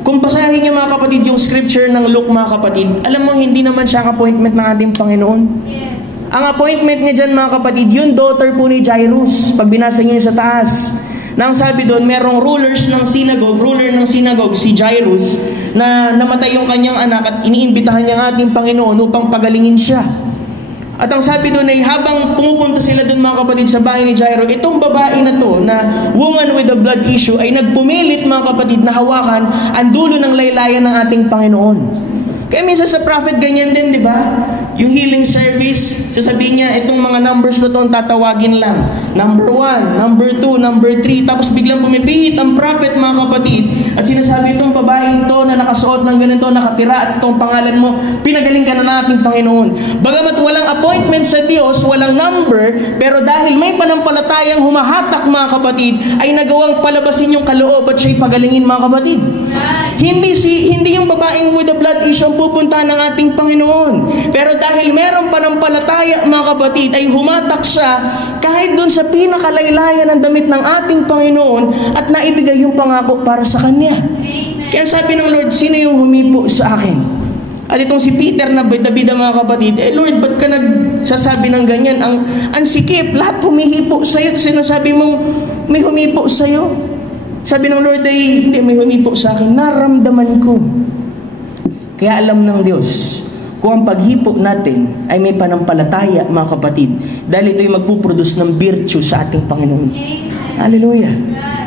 Kung basahin niyo, mga kapatid, yung scripture ng Luke, mga kapatid, alam mo, hindi naman siya ang appointment ng ating Panginoon. Yes. Ang appointment niya dyan, mga kapatid, yung daughter po ni Jairus, pag binasa niyo sa taas, na ang sabi doon, merong ruler ng synagogue, si Jairus, na namatay yung kanyang anak at iniimbitahan niya ang ating Panginoon upang pagalingin siya. At ang sabi doon ay habang pumupunta sila doon, mga kapatid, sa bahay ni Jairus, itong babae na to, na woman with a blood issue, ay nagpumilit, mga kapatid, na hawakan ang dulo ng laylayan ng ating Panginoon. Kaya minsan sa prophet, ganyan din, di ba? Yung healing service, sasabihin niya, itong mga numbers na to ang tatawagin lang. Number 1, number 2, number 3. Tapos biglang pumipihit ang prophet, mga kapatid. At sinasabi itong babaeng to na nakasuot ng ganito, nakatira at itong pangalan mo, pinagaling ka na nating Panginoon. Bagamat walang appointment sa Diyos, walang number, pero dahil may panampalatayang humahatak, mga kapatid, ay nagawang palabasin yung kaloob at siya'y pagalingin, mga kapatid. Hindi yung babaeng with the blood issue ang pupunta ng ating Panginoon. Pero dahil meron panampalataya, mga kapatid, ay humatak siya kahit doon sa pinakalaylayan ng damit ng ating Panginoon at naibigay yung pangako para sa kanya. Amen. Kaya sabi ng Lord, sino yung humipo sa akin? At itong si Peter na bida-bida, mga kapatid, Lord, ba't ka nagsasabi ng ganyan? Ang sikip, lahat humihipo sa'yo. Sinasabi mong may humipo sa'yo. Sabi ng Lord ay, hindi, may humipo sa akin. Naramdaman ko. Kaya alam ng Diyos, kung ang paghipo natin ay may panampalataya, mga kapatid, dahil ito'y magpuproduce ng virtue sa ating Panginoon. Hallelujah.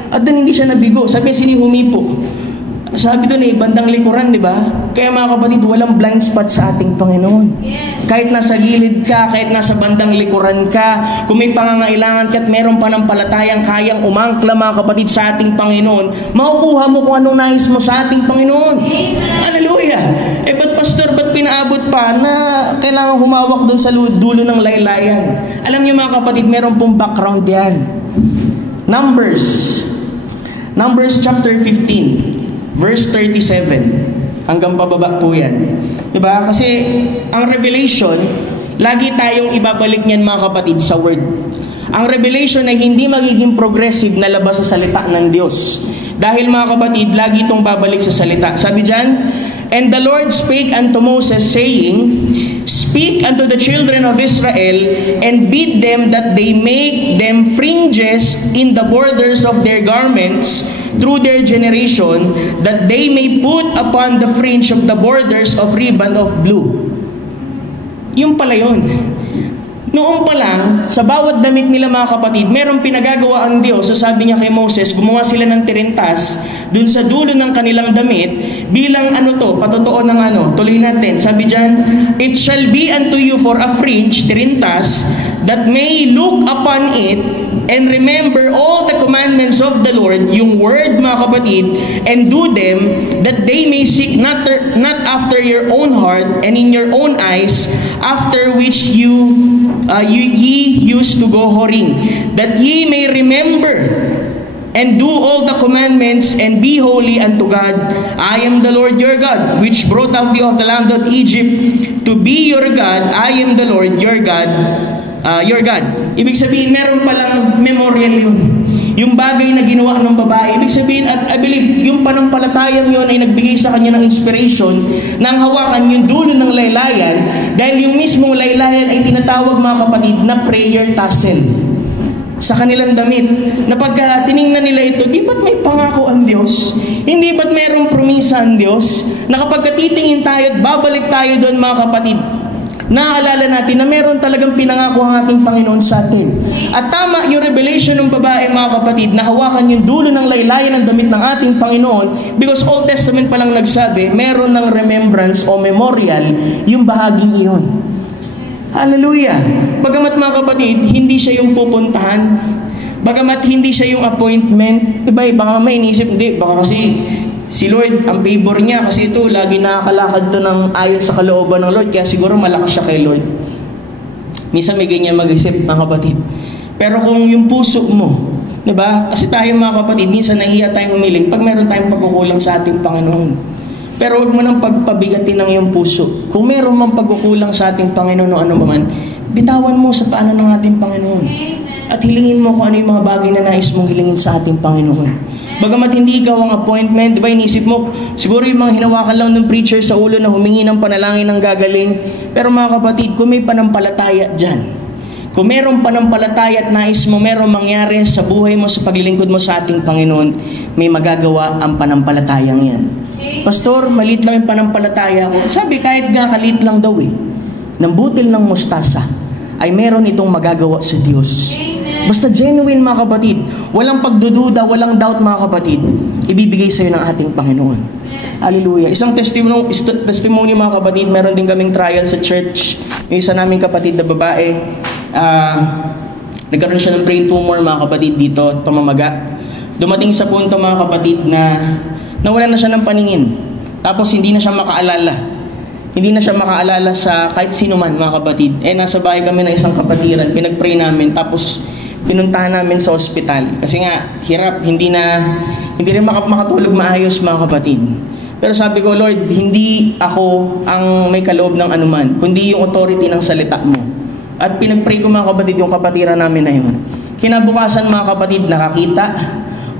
At doon hindi siya nabigo. Sabi niya, sini humipo. Sabi doon bandang likuran, di ba? Kaya, mga kapatid, walang blind spot sa ating Panginoon. Kahit nasa gilid ka, kahit nasa bandang likuran ka, kung may pangangailangan ka at meron panampalatayang kayang umangkla, mga kapatid, sa ating Panginoon, makukuha mo kung anong nais mo sa ating Panginoon. Hallelujah! Ba't pastor, ba't pinaabot pa na kailangan humawak doon sa dulo ng laylayan? Alam niyo, mga kapatid, meron pong background yan. Numbers chapter 15. Verse 37, hanggang pababa po yan. Diba? Kasi ang revelation, lagi tayong ibabalik niyan, mga kapatid, sa word. Ang revelation ay hindi magiging progressive na labas sa salita ng Diyos. Dahil, mga kapatid, lagi itong babalik sa salita. Sabi dyan, and the Lord spake unto Moses, saying, Speak unto the children of Israel, and bid them that they make them fringes in the borders of their garments, through their generation, that they may put upon the fringe of the borders of ribbon of blue. Yung pala yun. Noong pa lang, sa bawat damit nila, mga kapatid, merong pinagagawa ang Diyos. So sabi niya kay Moses, gumawa sila ng tirintas dun sa dulo ng kanilang damit bilang patotoo ng tuloy natin. Sabi dyan, it shall be unto you for a fringe, tirintas, that may look upon it and remember all the commandments of the Lord, yung word mga kapatid, and do them, that they may seek not after your own heart and in your own eyes, after which ye used to go whoring, that ye may remember and do all the commandments and be holy unto God. I am the Lord your God, which brought out you of the land of Egypt to be your God. I am the Lord your God. Ibig sabihin, meron palang memorial yun. Yung bagay na ginawa ng babae. Ibig sabihin, at I believe, yung panampalatayang yun ay nagbigay sa kanya ng inspiration nang hawakan yung dulo ng laylayan, dahil yung mismong laylayan ay tinatawag mga kapatid na prayer tassel sa kanilang damit. Na pagka tiningnan nila ito, di ba't may pangako ang Diyos? Hindi ba't mayroong promisa ang Diyos? Na kapag titingin tayo at babalik tayo doon mga kapatid, naaalala natin na meron talagang pinangako ang ating Panginoon sa atin. At tama yung revelation ng babae mga kapatid, na hawakan yung dulo ng laylayan ng damit ng ating Panginoon, because Old Testament pa lang nagsabi, meron ng remembrance o memorial yung bahaging iyon. Hallelujah! Bagamat mga kapatid, hindi siya yung pupuntahan, bagamat hindi siya yung appointment, diba? Baka may inisip, hindi, baka kasi si Lord, ang favor niya, kasi ito, lagi nakakalakad to ng ayon sa kalooban ng Lord, kaya siguro malakas siya kay Lord. Minsan may ganyan mag-isip mga kapatid. Pero kung yung puso mo, diba? Kasi tayo mga kapatid, minsan nahiya tayong humiling pag meron tayong pagkukulang sa ating Panginoon. Pero huwag mo nang pagpabigatin ng iyong puso. Kung meron mang pagkukulang sa ating Panginoon o ano man, bitawan mo sa paanan ng ating Panginoon. At hilingin mo kung ano yung mga bagay na nais mong hilingin sa ating Panginoon. Bagamat hindi ikaw ang appointment, di ba, inisip mo, siguro yung mga hinawakan lang ng preacher sa ulo na humingi ng panalangin ng gagaling. Pero mga kapatid, kung may panampalataya dyan, kung merong panampalataya at nais mo merong mangyari sa buhay mo, sa paglilingkod mo sa ating Panginoon, may magagawa ang panampalatayang yan. Pastor, maliit lang yung panampalataya ko. Sabi, kahit nga kalit lang daw ng butil ng mustasa, ay meron itong magagawa sa Diyos. Basta genuine mga kapatid, walang pagdududa, walang doubt mga kapatid, ibibigay sa iyo ng ating Panginoon. Hallelujah. Isang testimony mga kapatid, meron din kaming trial sa church. Yung isa naming kapatid na babae, nagkaroon siya ng brain tumor mga kapatid dito, pamamaga. Dumating sa punto mga kapatid na nawala na siya ng paningin. Tapos hindi na siya makaalala. Hindi na siya makaalala sa kahit sino man mga kapatid. Nasa bahay kami ng isang kapatiran, pinag-pray namin, tapos pinuntahan namin sa ospital. Kasi nga, hirap, hindi rin makatulog maayos mga kapatid. Pero sabi ko, Lord, hindi ako ang may kaloob ng anuman, kundi yung authority ng salita mo. At pinag-pray ko mga kapatid yung kapatiran namin na yun. Kinabukasan mga kapatid, nakakita,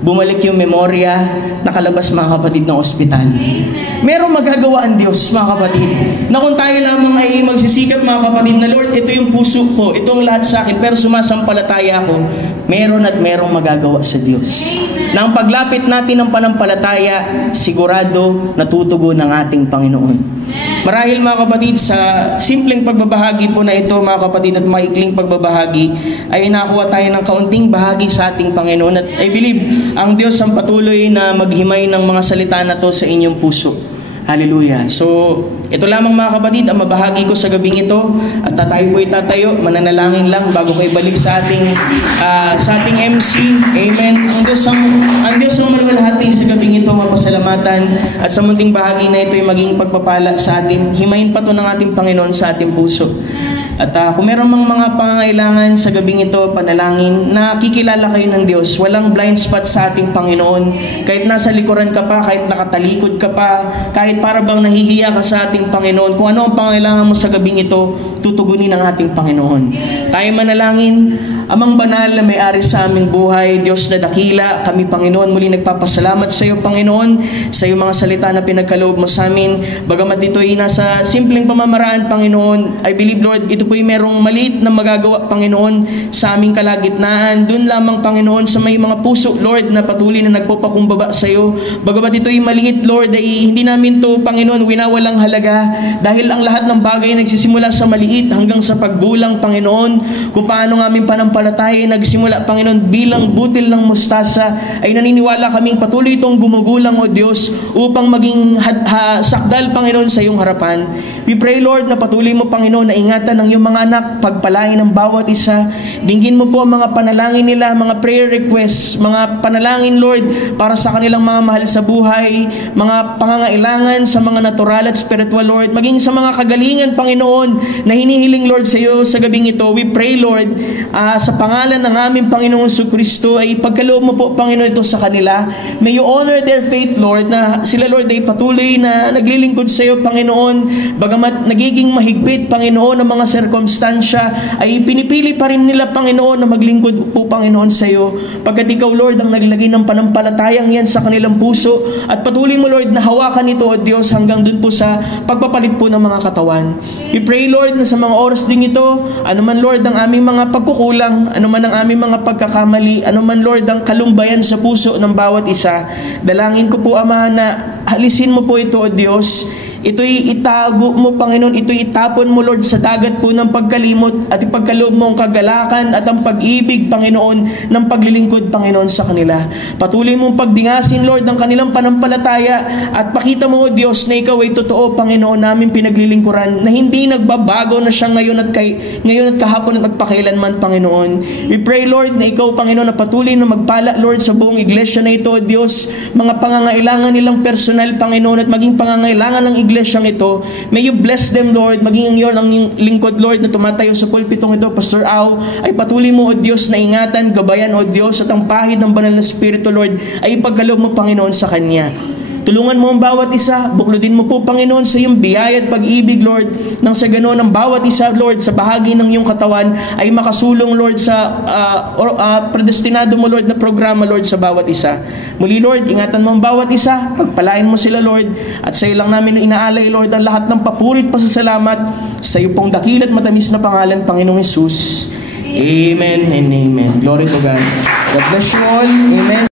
bumalik yung memorya, nakalabas mga kapatid ng ospital. Merong magagawa ang Diyos mga kapatid, na kung tayo lamang ay magsisikap mga kapatid na, Lord, ito yung puso ko, itong lahat sa akin, pero sumasampalataya ako, meron at merong magagawa sa Diyos. Na ang paglapit natin ng panampalataya, sigurado natutugon ng ating Panginoon. Marahil mga kapatid, sa simpleng pagbabahagi po na ito mga kapatid, at maikling pagbabahagi, ay nakuha tayo ng kaunting bahagi sa ating Panginoon. At I believe, ang Diyos ang patuloy na maghimay ng mga salita na to sa inyong puso. Hallelujah. So, ito lamang mga kapatid ang mabahagi ko sa gabing ito, at tayo po itatayo, mananalangin lang bago kayo balik sa ating MC. Amen. Ang Diyos ang maluwalhati sa gabing ito, mapasalamatan, at sa munting bahagi na ito ay maging pagpapala sa atin. Himayin pa to ng ating Panginoon sa ating puso. At kung meron mga pangangailangan sa gabing ito, panalangin, nakikilala kayo ng Diyos. Walang blind spot sa ating Panginoon. Kahit nasa likuran ka pa, kahit nakatalikod ka pa, kahit para bang nahihiya ka sa ating Panginoon, kung ano ang pangangailangan mo sa gabing ito, tutugunin ng ating Panginoon. Tayo manalangin. Amang banal na may-ari sa aming buhay, Diyos na dakila, kami Panginoon muli nagpapasalamat sa iyo Panginoon, sa iyo mga salita na pinagkaloob mo sa amin. Bagamat ito ay nasa simpleng pamamaraan Panginoon, I believe Lord, ito po ay merong maliit na magagawa Panginoon sa aming kalagitnaan. Doon lamang Panginoon sa may mga puso Lord na patuloy na nagpapakumbaba sa iyo. Bagamat ito ay maliit Lord, ay hindi namin to Panginoon winawalang halaga, dahil ang lahat ng bagay nagsisimula sa maliit hanggang sa paggulang Panginoon, kung paano ng aming panampalataya pananampalataya ay nagsimula, Panginoon, bilang butil ng mustasa, ay naniniwala kaming patuloy itong gumugulang, O Diyos, upang maging sakdal, Panginoon, sa iyong harapan. We pray, Lord, na patuloy mo, Panginoon, na ingatan ng iyong mga anak, pagpalain ng bawat isa. Dinggin mo po ang mga panalangin nila, mga prayer requests, mga panalangin, Lord, para sa kanilang mga mahal sa buhay, mga pangangailangan sa mga natural at spiritual, Lord, maging sa mga kagalingan, Panginoon, na hinihiling, Lord, sa iyo sa gabing ito. We pray, Lord, sa pangalan ng aming Panginoong Jesucristo, ay pagkaloob mo po, Panginoon, ito sa kanila. May you honor their faith, Lord, na sila, Lord, ay patuloy na naglilingkod sa iyo, Panginoon, bagamat nagiging mahigpit, Panginoon, ang mga sirkumstansya, ay pinipili pa rin nila, Panginoon, na maglingkod po, Panginoon, sa iyo. Pagkat ikaw, Lord, ang naglagay ng panampalatayang yan sa kanilang puso, at patuloy mo, Lord, na hawakan ito, O Diyos, hanggang dun po sa pagpapalit po ng mga katawan. We pray, Lord, na sa mga oras ding ito, anuman, Lord, ang aming mga pagkukulang, anuman ang aming mga pagkakamali, anuman, Lord, ang kalumbayan sa puso ng bawat isa, dalangin ko po, Ama, na halisin mo po ito, O Diyos. Ito'y itago mo, Panginoon. Ito'y itapon mo, Lord, sa dagat po ng pagkalimot at ipagkaloob mo ang kagalakan at ang pag-ibig, Panginoon, ng paglilingkod, Panginoon, sa kanila. Patuloy mong pagdingasin, Lord, ng kanilang panampalataya at pakita mo, O Diyos, na ikaw ay totoo, Panginoon, namin pinaglilingkuran, na hindi nagbabago na siya ngayon at kahapon at magpakailanman, Panginoon. We pray, Lord, na ikaw, Panginoon, na patuloy na magpala, Lord, sa buong iglesia na ito, O Diyos, mga pangangailangan nilang personal, Panginoon, at maging pangangailangan ng iglesyang ito. May you bless them, Lord. Maging ang lingkod, Lord, na tumatayo sa pulpitong ito, Pastor Au, ay patuloy mo, O Diyos, na ingatan, gabayan, O Diyos, at ang pahid ng banal na Espiritu, Lord, ay ipagkaloob mo, Panginoon, sa Kanya. Tulungan mo ang bawat isa. Buklodin mo po, Panginoon, sa iyong biyaya at pag-ibig, Lord, nang sa ganoon ang bawat isa, Lord, sa bahagi ng iyong katawan ay makasulong, Lord, sa predestinado mo, Lord, na programa, Lord, sa bawat isa. Muli, Lord, ingatan mo ang bawat isa. Pagpalain mo sila, Lord, at sa iyo lang namin inaalay, Lord, ang lahat ng papurit pasasalamat sa iyo pong dakil at matamis na pangalan, Panginoong Jesus. Amen and amen. Glory to God. God bless you all. Amen.